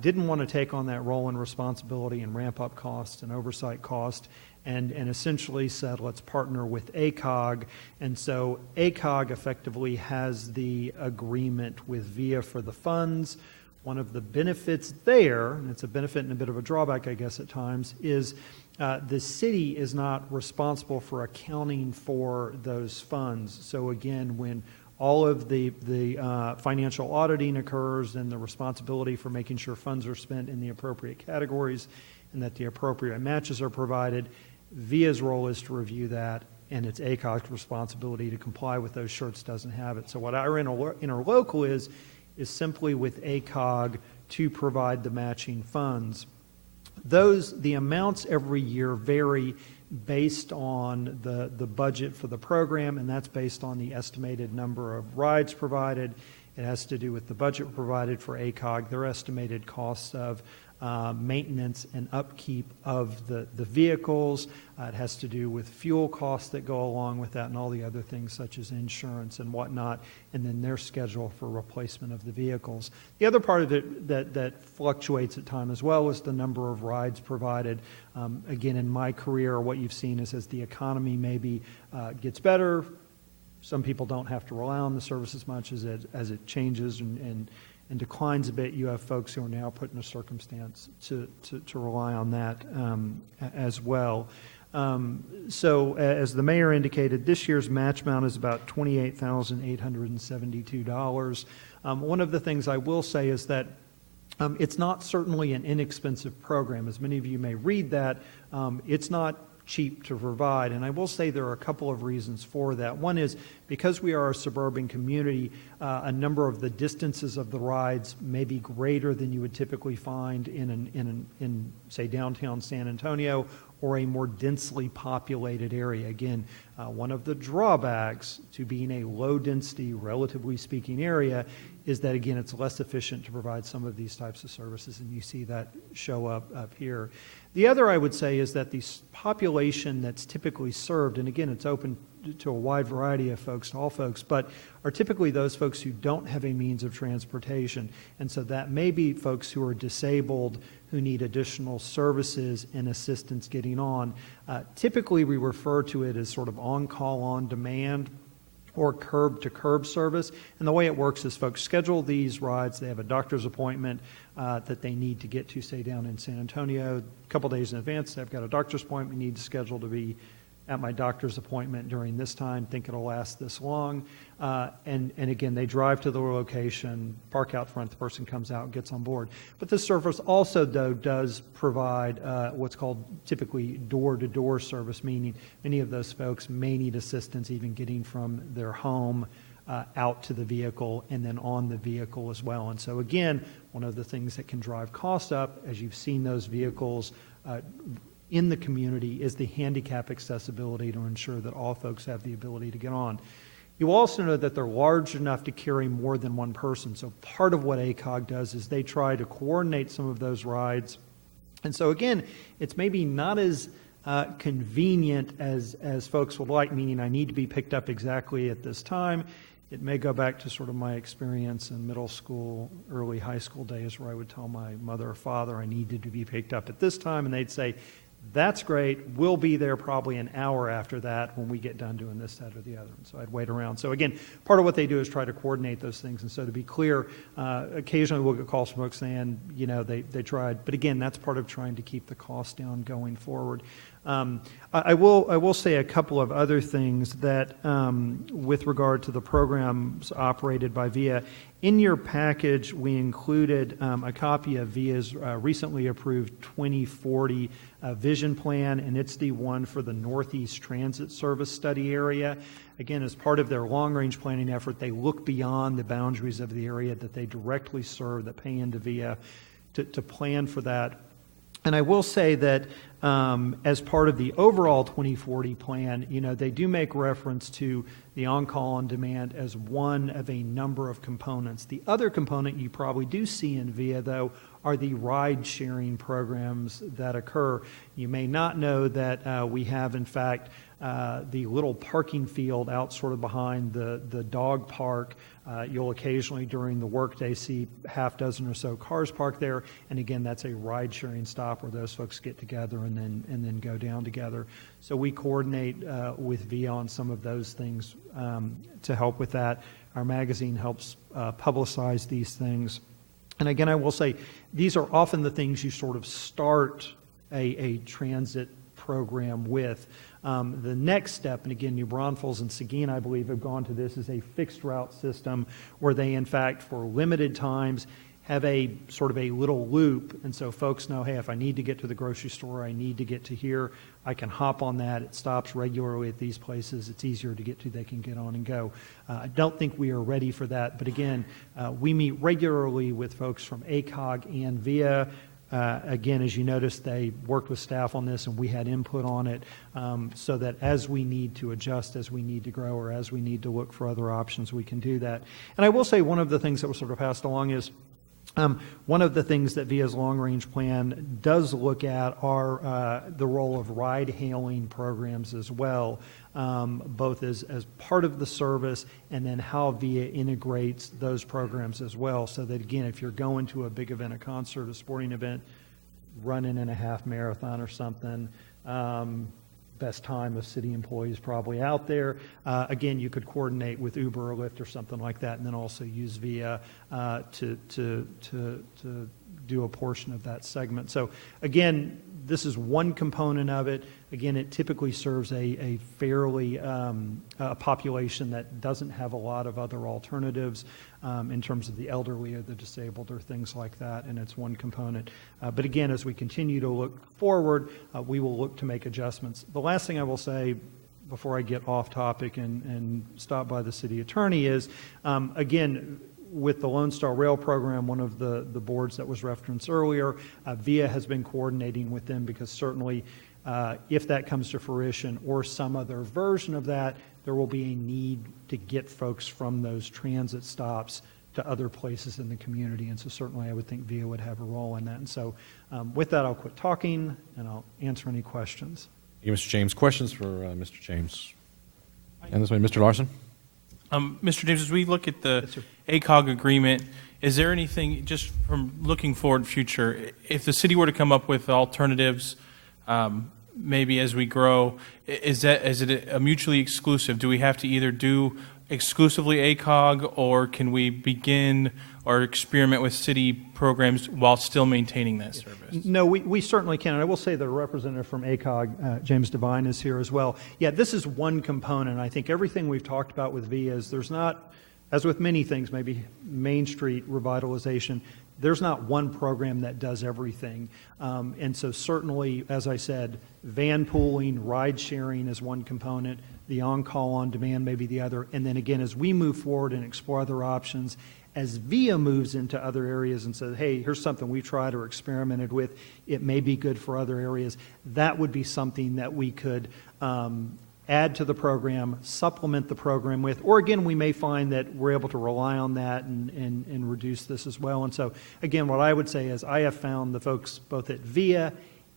didn't want to take on that role and responsibility and ramp up costs and oversight cost, and essentially said, let's partner with ACOG. And so ACOG effectively has the agreement with VIA for the funds. One of the benefits there, and it's a benefit and a bit of a drawback, I guess, at times, is the city is not responsible for accounting for those funds. So again, when all of the financial auditing occurs and the responsibility for making sure funds are spent in the appropriate categories and that the appropriate matches are provided, VIA's role is to review that, and it's ACOG's responsibility to comply with those. Schertz doesn't have it. So what our interlocal is simply with ACOG to provide the matching funds. The amounts every year vary based on the budget for the program, and that's based on the estimated number of rides provided. It has to do with the budget provided for ACOG, their estimated costs of maintenance and upkeep of the vehicles. It has to do with fuel costs that go along with that and all the other things such as insurance and whatnot, and then their schedule for replacement of the vehicles. The other part of it that fluctuates at time as well is the number of rides provided. Again, in my career, what you've seen is as the economy maybe gets better, some people don't have to rely on the service as much as it changes and declines a bit. You have folks who are now put in a circumstance to rely on that as well. So as the mayor indicated, this year's match amount is about $28,872. One of the things I will say is that it's not certainly an inexpensive program. As many of you may read that, it's not cheap to provide. And I will say there are a couple of reasons for that. One is because we are a suburban community, a number of the distances of the rides may be greater than you would typically find in say, downtown San Antonio or a more densely populated area. Again, one of the drawbacks to being a low-density, relatively speaking, area is that, again, it's less efficient to provide some of these types of services, and you see that show up here. The other, I would say, is that the population that's typically served, and again, it's open to a wide variety of folks, to all folks, but are typically those folks who don't have a means of transportation. And so that may be folks who are disabled, who need additional services and assistance getting on. Typically, we refer to it as sort of on-call, on-demand, or curb-to-curb service. And the way it works is folks schedule these rides. They have a doctor's appointment that they need to get to, say, down in San Antonio. A couple days in advance, they've got a doctor's appointment. We need to schedule to be at my doctor's appointment during this time, think it'll last this long. And again, they drive to the location, park out front, the person comes out and gets on board. But this service also, though, does provide what's called typically door-to-door service, meaning many of those folks may need assistance even getting from their home out to the vehicle and then on the vehicle as well. And so again, one of the things that can drive costs up, as you've seen those vehicles in the community, is the handicap accessibility to ensure that all folks have the ability to get on. You also know that they're large enough to carry more than one person. So part of what ACOG does is they try to coordinate some of those rides. And so again, it's maybe not as convenient as folks would like, meaning I need to be picked up exactly at this time. It may go back to sort of my experience in middle school, early high school days, where I would tell my mother or father I needed to be picked up at this time, and they'd say, that's great, we'll be there probably an hour after that when we get done doing this, that, or the other. And so I'd wait around. So again, part of what they do is try to coordinate those things. And so to be clear, occasionally we'll get calls from folks saying, you know, they tried. But again, that's part of trying to keep the cost down going forward. I will say a couple of other things that with regard to the programs operated by VIA. In your package, we included a copy of VIA's recently approved 2040 vision plan, and it's the one for the Northeast Transit Service study area. Again, as part of their long-range planning effort, they look beyond the boundaries of the area that they directly serve, that pay into VIA, to plan for that. And I will say that as part of the overall 2040 plan, they do make reference to the on-call on demand as one of a number of components. The other component you probably do see in VIA, though, are the ride-sharing programs that occur. You may not know that we have, in fact, the little parking field out sort of behind the dog park. You'll occasionally during the workday see half dozen or so cars parked there, and again, that's a ride-sharing stop where those folks get together and then go down together. So we coordinate with VIA on some of those things to help with that. Our magazine helps publicize these things. And again, I will say, these are often the things you sort of start a transit program with. The next step, and again, New Braunfels and Seguin, I believe, have gone to this, is a fixed route system where they, in fact, for limited times, have a sort of a little loop. And so folks know, hey, if I need to get to the grocery store, I need to get to here, I can hop on that. It stops regularly at these places. It's easier to get to. They can get on and go. I don't think we are ready for that. But again, we meet regularly with folks from ACOG and VIA. Again, as you noticed, they worked with staff on this and we had input on it so that as we need to adjust, as we need to grow, or as we need to look for other options, we can do that. And I will say one of the things that was sort of passed along is one of the things that VIA's long-range plan does look at are the role of ride-hailing programs as well, both as part of the service and then how VIA integrates those programs as well, so that, again, if you're going to a big event, a concert, a sporting event, running in a half marathon or something, best time of city employees probably out there. Again, you could coordinate with Uber or Lyft or something like that, and then also use VIA to do a portion of that segment. So again, this is one component of it. Again, it typically serves a fairly population that doesn't have a lot of other alternatives in terms of the elderly or the disabled or things like that, and it's one component. But again, as we continue to look forward, we will look to make adjustments. The last thing I will say before I get off topic and stop by the city attorney is, again, with the Lone Star Rail program, one of the boards that was referenced earlier, VIA has been coordinating with them because certainly if that comes to fruition or some other version of that, there will be a need to get folks from those transit stops to other places in the community. And so certainly I would think VIA would have a role in that. And so with that, I'll quit talking and I'll answer any questions. Thank you, Mr. James. Questions for Mr. James? And this way, Mr. Larson. Mr. James, as we look at the ACOG agreement, is there anything, just from looking forward future, if the city were to come up with alternatives, maybe as we grow, is it a mutually exclusive? Do we have to either do exclusively ACOG, or can we begin or experiment with city programs while still maintaining that service? No, we certainly can. And I will say the representative from ACOG, James Devine, is here as well. Yeah, this is one component. I think everything we've talked about with VIA is there's not, as with many things, maybe Main Street revitalization, there's not one program that does everything. And so certainly, as I said, van pooling, ride sharing is one component, the on-call on demand may be the other. And then again, as we move forward and explore other options, as VIA moves into other areas and says, hey, here's something we tried or experimented with, it may be good for other areas, that would be something that we could add to the program, supplement the program with, or again, we may find that we're able to rely on that and reduce this as well. And so again, what I would say is I have found the folks both at VIA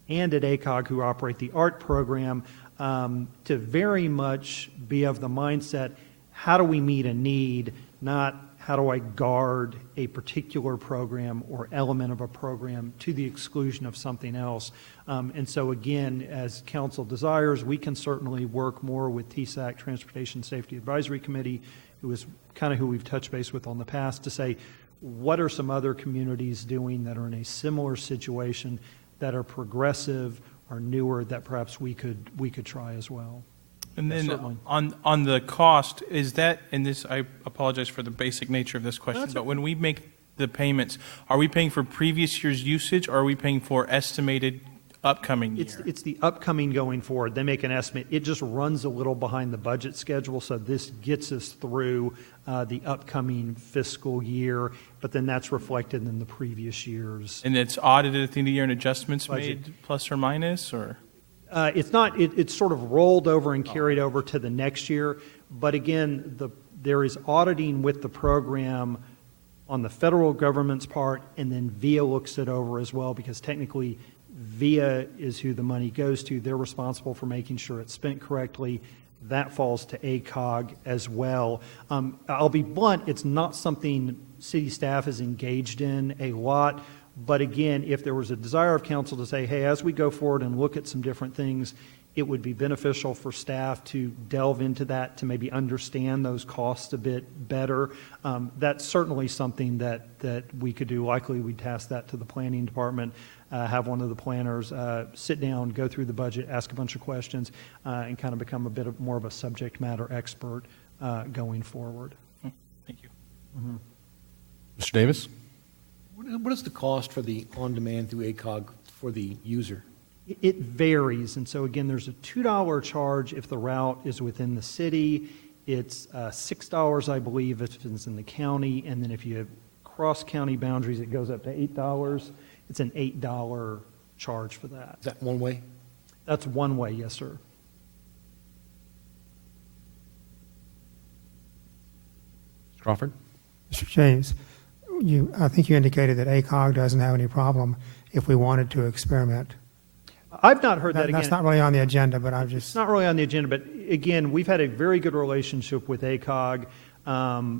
and at ACOG who operate the ART program to very much be of the mindset, how do we meet a need, not how do I guard a particular program or element of a program to the exclusion of something else. And so again, as council desires, we can certainly work more with TSAC, Transportation Safety Advisory Committee, who is kind of who we've touched base with on the past, to say, what are some other communities doing that are in a similar situation, that are progressive, are newer, that perhaps we could try as well. And then certainly. on the cost, is that, and this, I apologize for the basic nature of this question, but when we make the payments, are we paying for previous year's usage, or are we paying for estimated upcoming year? It's the upcoming going forward. They make an estimate. It just runs a little behind the budget schedule, so this gets us through the upcoming fiscal year, but then that's reflected in the previous years. And it's audited at the end of the year and adjustments Budget. made plus or minus, or? It's not, it's sort of rolled over and carried over to the next year, but again, there is auditing with the program on the federal government's part, and then VIA looks it over as well, because technically VIA is who the money goes to. They're responsible for making sure it's spent correctly. That falls to ACOG as well. I'll be blunt, it's not something city staff is engaged in a lot, but again, if there was a desire of council to say, hey, as we go forward and look at some different things, it would be beneficial for staff to delve into that, to maybe understand those costs a bit better. That's certainly something that we could do. Likely we'd task that to the planning department, have one of the planners sit down, go through the budget, ask a bunch of questions, and kind of become a bit more of a subject matter expert going forward. Thank you. Mr. Davis? What is the cost for the on-demand through ACOG for the user? It varies, and so again, there's a $2 charge if the route is within the city. It's $6, I believe, if it's in the county, and then if you cross county boundaries, it goes up to $8. It's an $8 charge for that. Is that one way? That's one way, yes, sir. Mr. Crawford? Mr. James, I think you indicated that ACOG doesn't have any problem if we wanted to experiment. I've not heard that again. That's not really on the agenda, but I've It's just... not really on the agenda, but again, we've had a very good relationship with ACOG,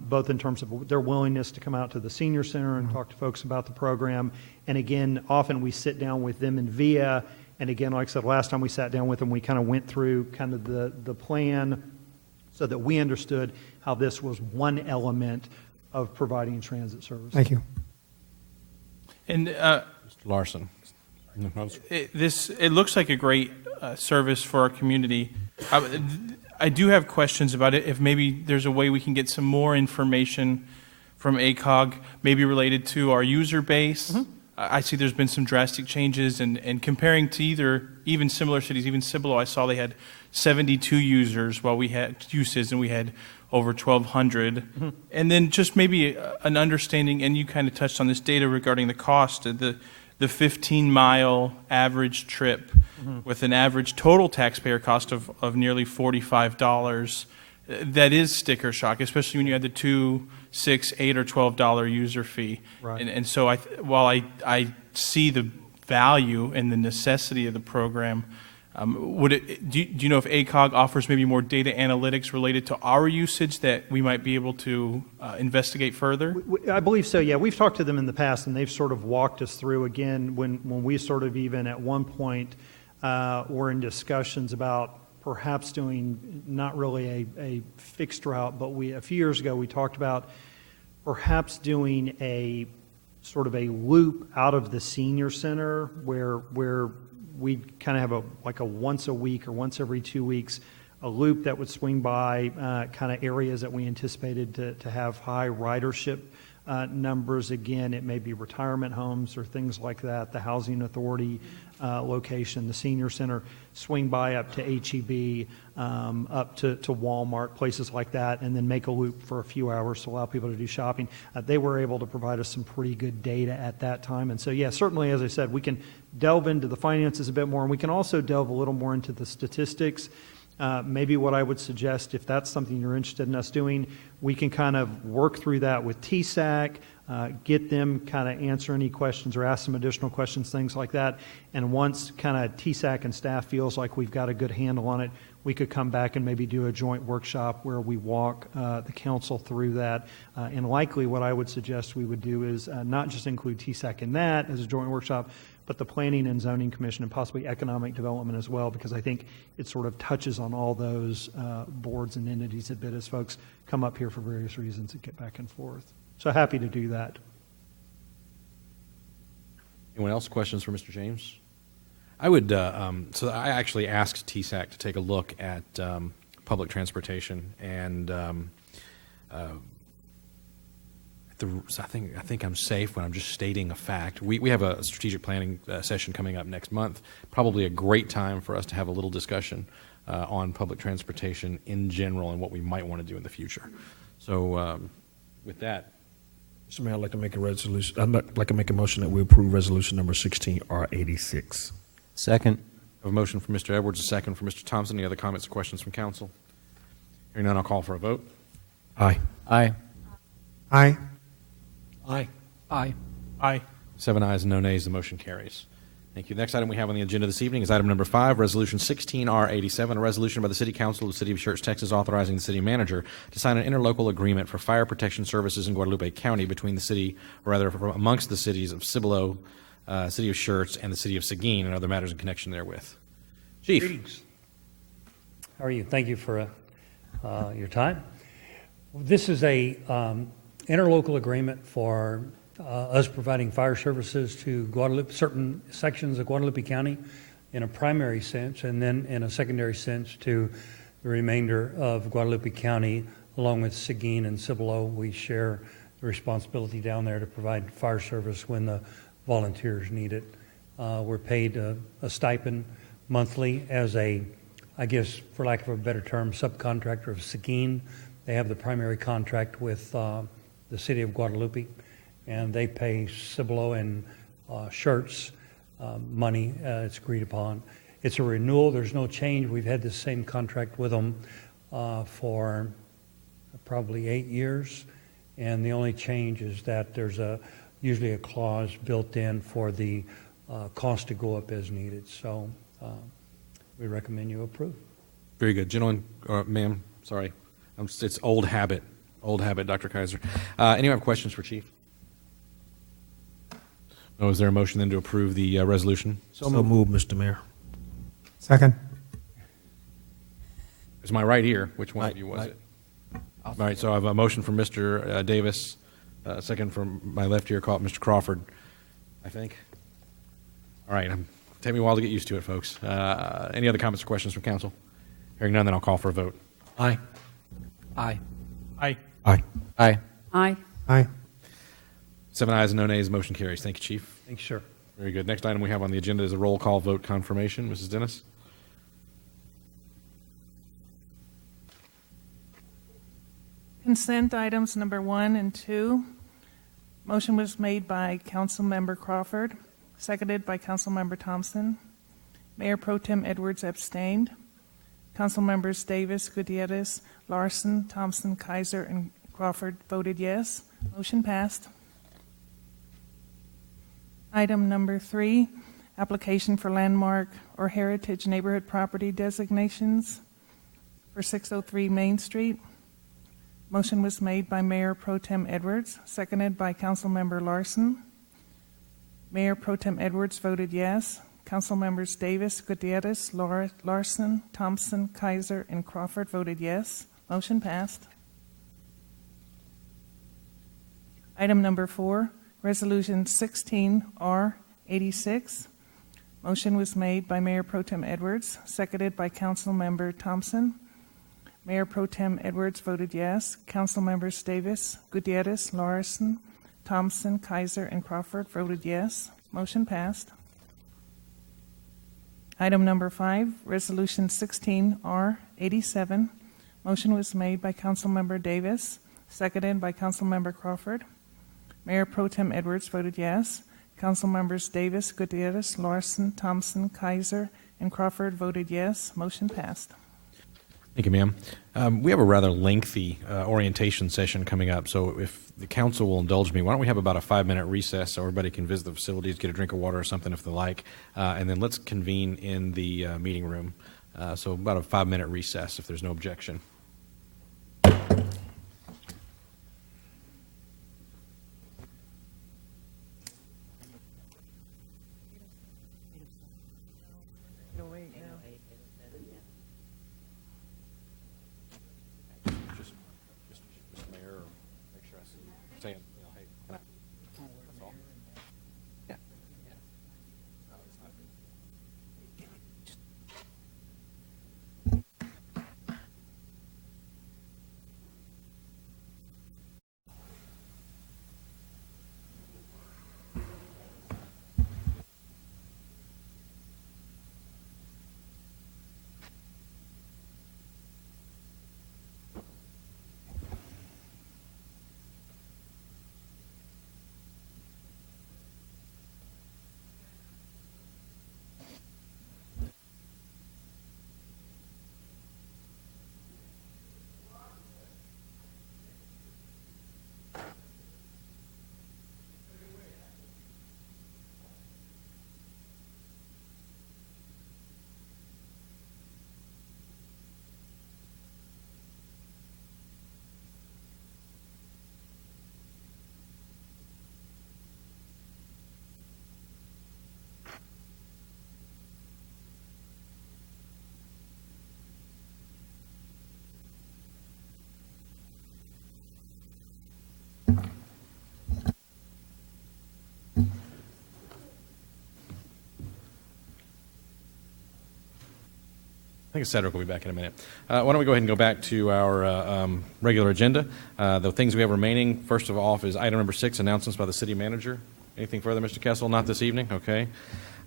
both in terms of their willingness to come out to the senior center and talk to folks about the program. And again, often we sit down with them in VIA. And again, like I said, last time we sat down with them, we kind of went through kind of the plan so that we understood how this was one element of providing transit service. Thank you. And Mr. Larson? it looks like a great service for our community. I do have questions about it. If maybe there's a way we can get some more information from ACOG, maybe related to our user base. I see there's been some drastic changes, and comparing to even similar cities, even Cibolo, I saw they had 72 users while we had uses, and we had over 1,200. And then just maybe an understanding, and you kind of touched on this data regarding the cost of the 15-mile average trip with an average total taxpayer cost of nearly $45. That is sticker shock, especially when you add the $2, $6, $8, or $12 user fee. Right. And so while I see the value and the necessity of the program, do you know if ACOG offers maybe more data analytics related to our usage that we might be able to investigate further? I believe so, yeah. We've talked to them in the past, and they've sort of walked us through, again, when we sort of even at one point were in discussions about perhaps doing not really a fixed route, but a few years ago we talked about perhaps doing a sort of a loop out of the senior center where we'd kind of have a once a week or once every 2 weeks, a loop that would swing by kind of areas that we anticipated to have high ridership numbers. Again, it may be retirement homes or things like that, the housing authority location, the senior center, swing by up to HEB, up to Walmart, places like that, and then make a loop for a few hours to allow people to do shopping. They were able to provide us some pretty good data at that time. And so, yeah, certainly, as I said, we can delve into the finances a bit more, and we can also delve a little more into the statistics. Maybe what I would suggest, if that's something you're interested in us doing, we can kind of work through that with TSAC, get them kind of answer any questions or ask some additional questions, things like that. And once kind of TSAC and staff feels like we've got a good handle on it, we could come back and maybe do a joint workshop where we walk the council through that. And likely what I would suggest we would do is not just include TSAC in that as a joint workshop, but the Planning and Zoning Commission and possibly Economic Development as well, because I think it sort of touches on all those boards and entities a bit as folks come up here for various reasons and get back and forth. So happy to do that. Anyone else? Questions for Mr. James? I would, so I actually asked TSAC to take a look at public transportation, and at I think I'm safe when I'm just stating a fact. We have a strategic planning session coming up next month. Probably a great time for us to have a little discussion on public transportation in general and what we might want to do in the future. So with that, Mr. Mayor, I'd like to make a resolution. I'd like to make a motion that we approve resolution number 16R86. Second. I have a motion from Mr. Edwards, a second from Mr. Thompson. Any other comments or questions from council? Hearing none, I'll call for a vote. Aye. Aye. Aye. Aye. Aye. Aye. 7 ayes and no nays. The motion carries. Thank you. The next item we have on the agenda this evening is item number 5, Resolution 16R87, a resolution by the City Council of the City of Schertz, Texas, authorizing the city manager to sign an interlocal agreement for fire protection services in Guadalupe County between the city, or rather amongst the cities of Cibolo, City of Schertz, and the City of Seguin, and other matters in connection therewith. Chief. Greetings. How are you? Thank you for your time. This is a interlocal agreement for us providing fire services to Guadalupe, certain sections of Guadalupe County in a primary sense, and then in a secondary sense to the remainder of Guadalupe County, along with Seguin and Cibolo. We share the responsibility down there to provide fire service when the volunteers need it. We're paid a stipend monthly as a, I guess, for lack of a better term, subcontractor of Seguin. They have the primary contract with the City of Guadalupe, and they pay Cibolo and Schertz money. It's agreed upon. It's a renewal. There's no change. We've had the same contract with them for probably 8 years, and the only change is that there's usually a clause built in for the cost to go up as needed. So we recommend you approve. Very good. Gentlemen, ma'am, sorry. It's old habit, Dr. Kaiser. Anyone have questions for Chief? No, is there a motion then to approve the resolution? So moved, Mr. Mayor. Second. It's my right ear. Which one of you was it? All right, so I have a motion from Mr. Davis, second from my left ear, called Mr. Crawford, I think. All right, take me a while to get used to it, folks. Any other comments or questions from council? Hearing none, then I'll call for a vote. Aye. Aye. Aye. Aye. Aye. Aye. Aye. 7 ayes and no nays. Motion carries. Thank you, Chief. Thanks, sir. Very good. Next item we have on the agenda is a roll call vote confirmation. Mrs. Dennis? Consent items number 1 and 2. Motion was made by Councilmember Crawford, seconded by Councilmember Thompson. Mayor Pro Tem Edwards abstained. Councilmembers Davis, Gutierrez, Larson, Thompson, Kaiser, and Crawford voted yes. Motion passed. Item number 3, application for landmark or heritage neighborhood property designations for 603 Main Street. Motion was made by Mayor Pro Tem Edwards, seconded by Councilmember Larson. Mayor Pro Tem Edwards voted yes. Councilmembers Davis, Gutierrez, Larson, Thompson, Kaiser, and Crawford voted yes. Motion passed. Item number 4, Resolution 16R86. Motion was made by Mayor Pro Tem Edwards, seconded by Councilmember Thompson. Mayor Pro Tem Edwards voted yes. Councilmembers Davis, Gutierrez, Larson, Thompson, Kaiser, and Crawford voted yes. Motion passed. Item number 5, Resolution 16R87. Motion was made by Councilmember Davis, seconded by Councilmember Crawford. Mayor Pro Tem Edwards voted yes. Councilmembers Davis, Gutierrez, Larson, Thompson, Kaiser, and Crawford voted yes. Motion passed. Thank you, ma'am. We have a rather lengthy orientation session coming up, so if the council will indulge me, why don't we have about a 5-minute recess so everybody can visit the facilities, get a drink of water or something if they like, and then let's convene in the meeting room. So about a 5-minute recess if there's no objection. think Cedric will be back in a minute. Why don't we go ahead and go back to our regular agenda? The things we have remaining, first of all, is item number 6, announcements by the city manager. Anything further, Mr. Kessel? Not this evening? Okay.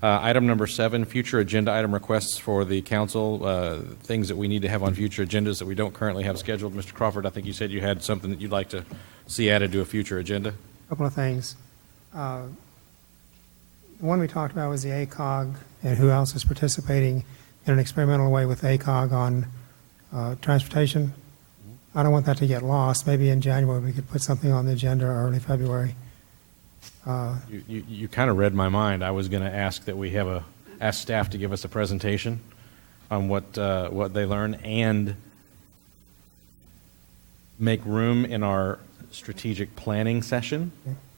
Item number 7, future agenda item requests for the council, things that we need to have on future agendas that we don't currently have scheduled. Mr. Crawford, I think you said you had something that you'd like to see added to a future agenda. Couple of things. The one we talked about was the ACOG and who else is participating in an experimental way with ACOG on transportation. I don't want that to get lost. Maybe in January we could put something on the agenda, or early February. You kind of read my mind. I was going to ask that we have ask staff to give us a presentation on what they learn and make room in our strategic planning session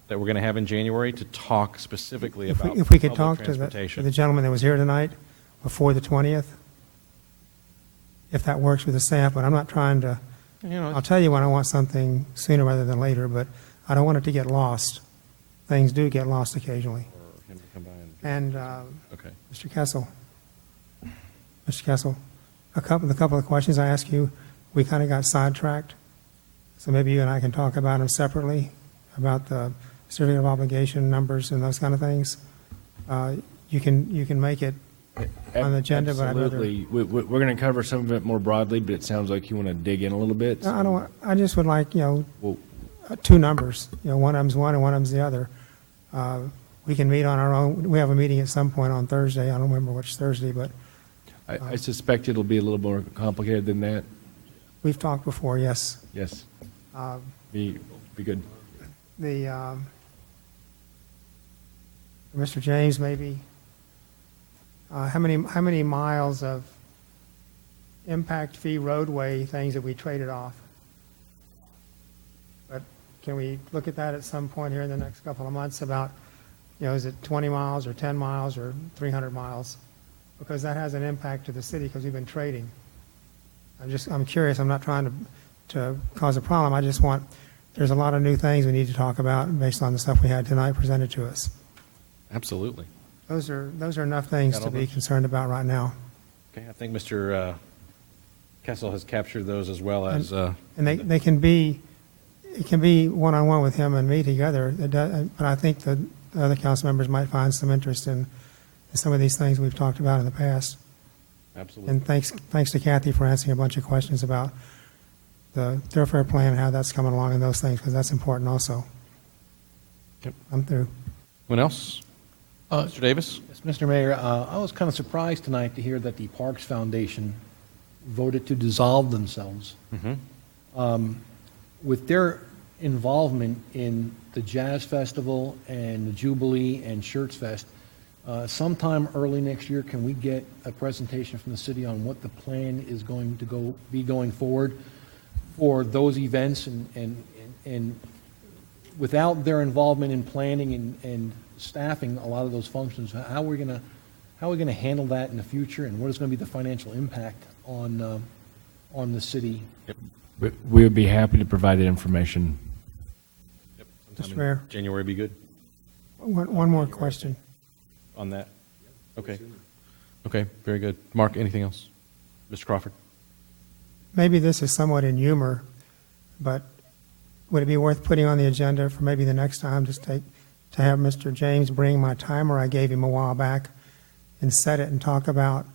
that we're going to have in January to talk specifically about If we could public talk to transportation. the gentleman that was here tonight before the 20th, if that works with the staff, but I'm not trying to, I'll tell you when I want something sooner rather than later, but I don't want it to get lost. Things do get lost occasionally. Or him to come by And okay. Mr. Kessel, a couple of questions I asked you, we kind of got sidetracked. So maybe you and I can talk about them separately, about the certificate of obligation numbers and those kind of things. You can make it on the agenda, but I'd rather. Absolutely. We're going to cover some of it more broadly, but it sounds like you want to dig in a little bit. I don't want, I just would like, two numbers. One of them's one and one of them's the other. We can meet on our own. We have a meeting at some point on Thursday. I don't remember which Thursday, but. I suspect it'll be a little more complicated than that. We've talked before, yes. Yes. Be good. Mr. James, maybe, how many miles of impact fee roadway things have we traded off? But can we look at that at some point here in the next couple of months about, is it 20 miles or 10 miles or 300 miles? Because that has an impact to the city because we've been trading. I'm curious. I'm not trying to cause a problem. I just want, there's a lot of new things we need to talk about based on the stuff we had tonight presented to us. Absolutely. Those are enough things to be concerned about right now. Okay, I think Mr. Kessel has captured those as well as. And they can be, it can be one-on-one with him and me together. But I think the other council members might find some interest in some of these things we've talked about in the past. Absolutely. And thanks to Kathy for answering a bunch of questions about the thoroughfare plan and how that's coming along and those things, because that's important also. Yep. I'm through. Anyone else? Mr. Davis? Yes, Mr. Mayor, I was kind of surprised tonight to hear that the Parks Foundation voted to dissolve themselves. With their involvement in the Jazz Festival and the Jubilee and Schertz Fest, sometime early next year, can we get a presentation from the city on what the plan is going to be going forward for those events and without their involvement in planning and staffing a lot of those functions, how are we going to handle that in the future, and what is going to be the financial impact on the city? We would be happy to provide that information. Yep. Mr. Mayor. January be good One more question. on that. Okay. Okay, very good. Mark, anything else? Mr. Crawford? Maybe this is somewhat in humor, but would it be worth putting on the agenda for maybe the next time to have Mr. James bring my timer I gave him a while back and set it and talk about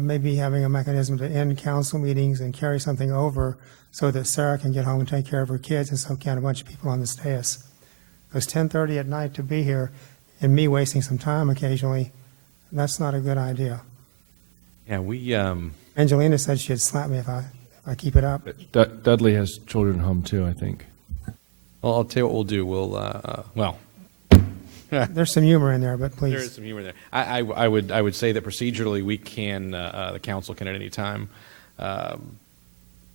maybe having a mechanism to end council meetings and carry something over so that Sarah can get home and take care of her kids, and so can a bunch of people on this dais. Because 10:30 at night to be here and me wasting some time occasionally, that's not a good idea. Yeah, we. Angelina said she'd slap me if I keep it up. Dudley has children home too, I think. Well, I'll tell you what we'll do. We'll. There's some humor in there, but please. There is some humor there. I would say that procedurally we can, the council can at any time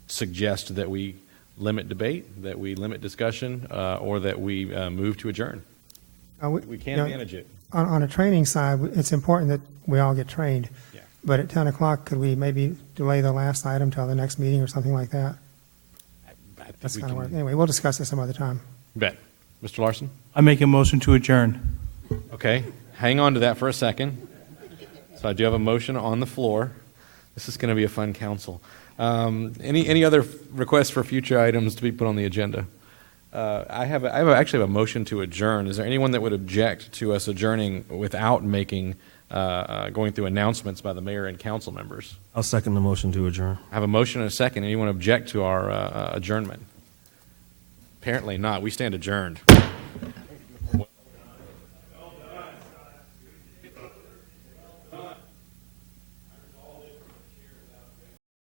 suggest that we limit debate, that we limit discussion, or that we move to adjourn. We can manage it. On a training side, it's important that we all get trained. Yeah. But at 10 o'clock, could we maybe delay the last item till the next meeting or something like that? That's kind of work. Anyway, we'll discuss this some other time. Bet. Mr. Larson? I make a motion to adjourn. Okay. Hang on to that for a second. So I do have a motion on the floor. This is going to be a fun council. Any other requests for future items to be put on the agenda? I actually have a motion to adjourn. Is there anyone that would object to us adjourning without making going through announcements by the mayor and council members? I'll second the motion to adjourn. I have a motion and a second. Anyone object to our adjournment? Apparently not. We stand adjourned.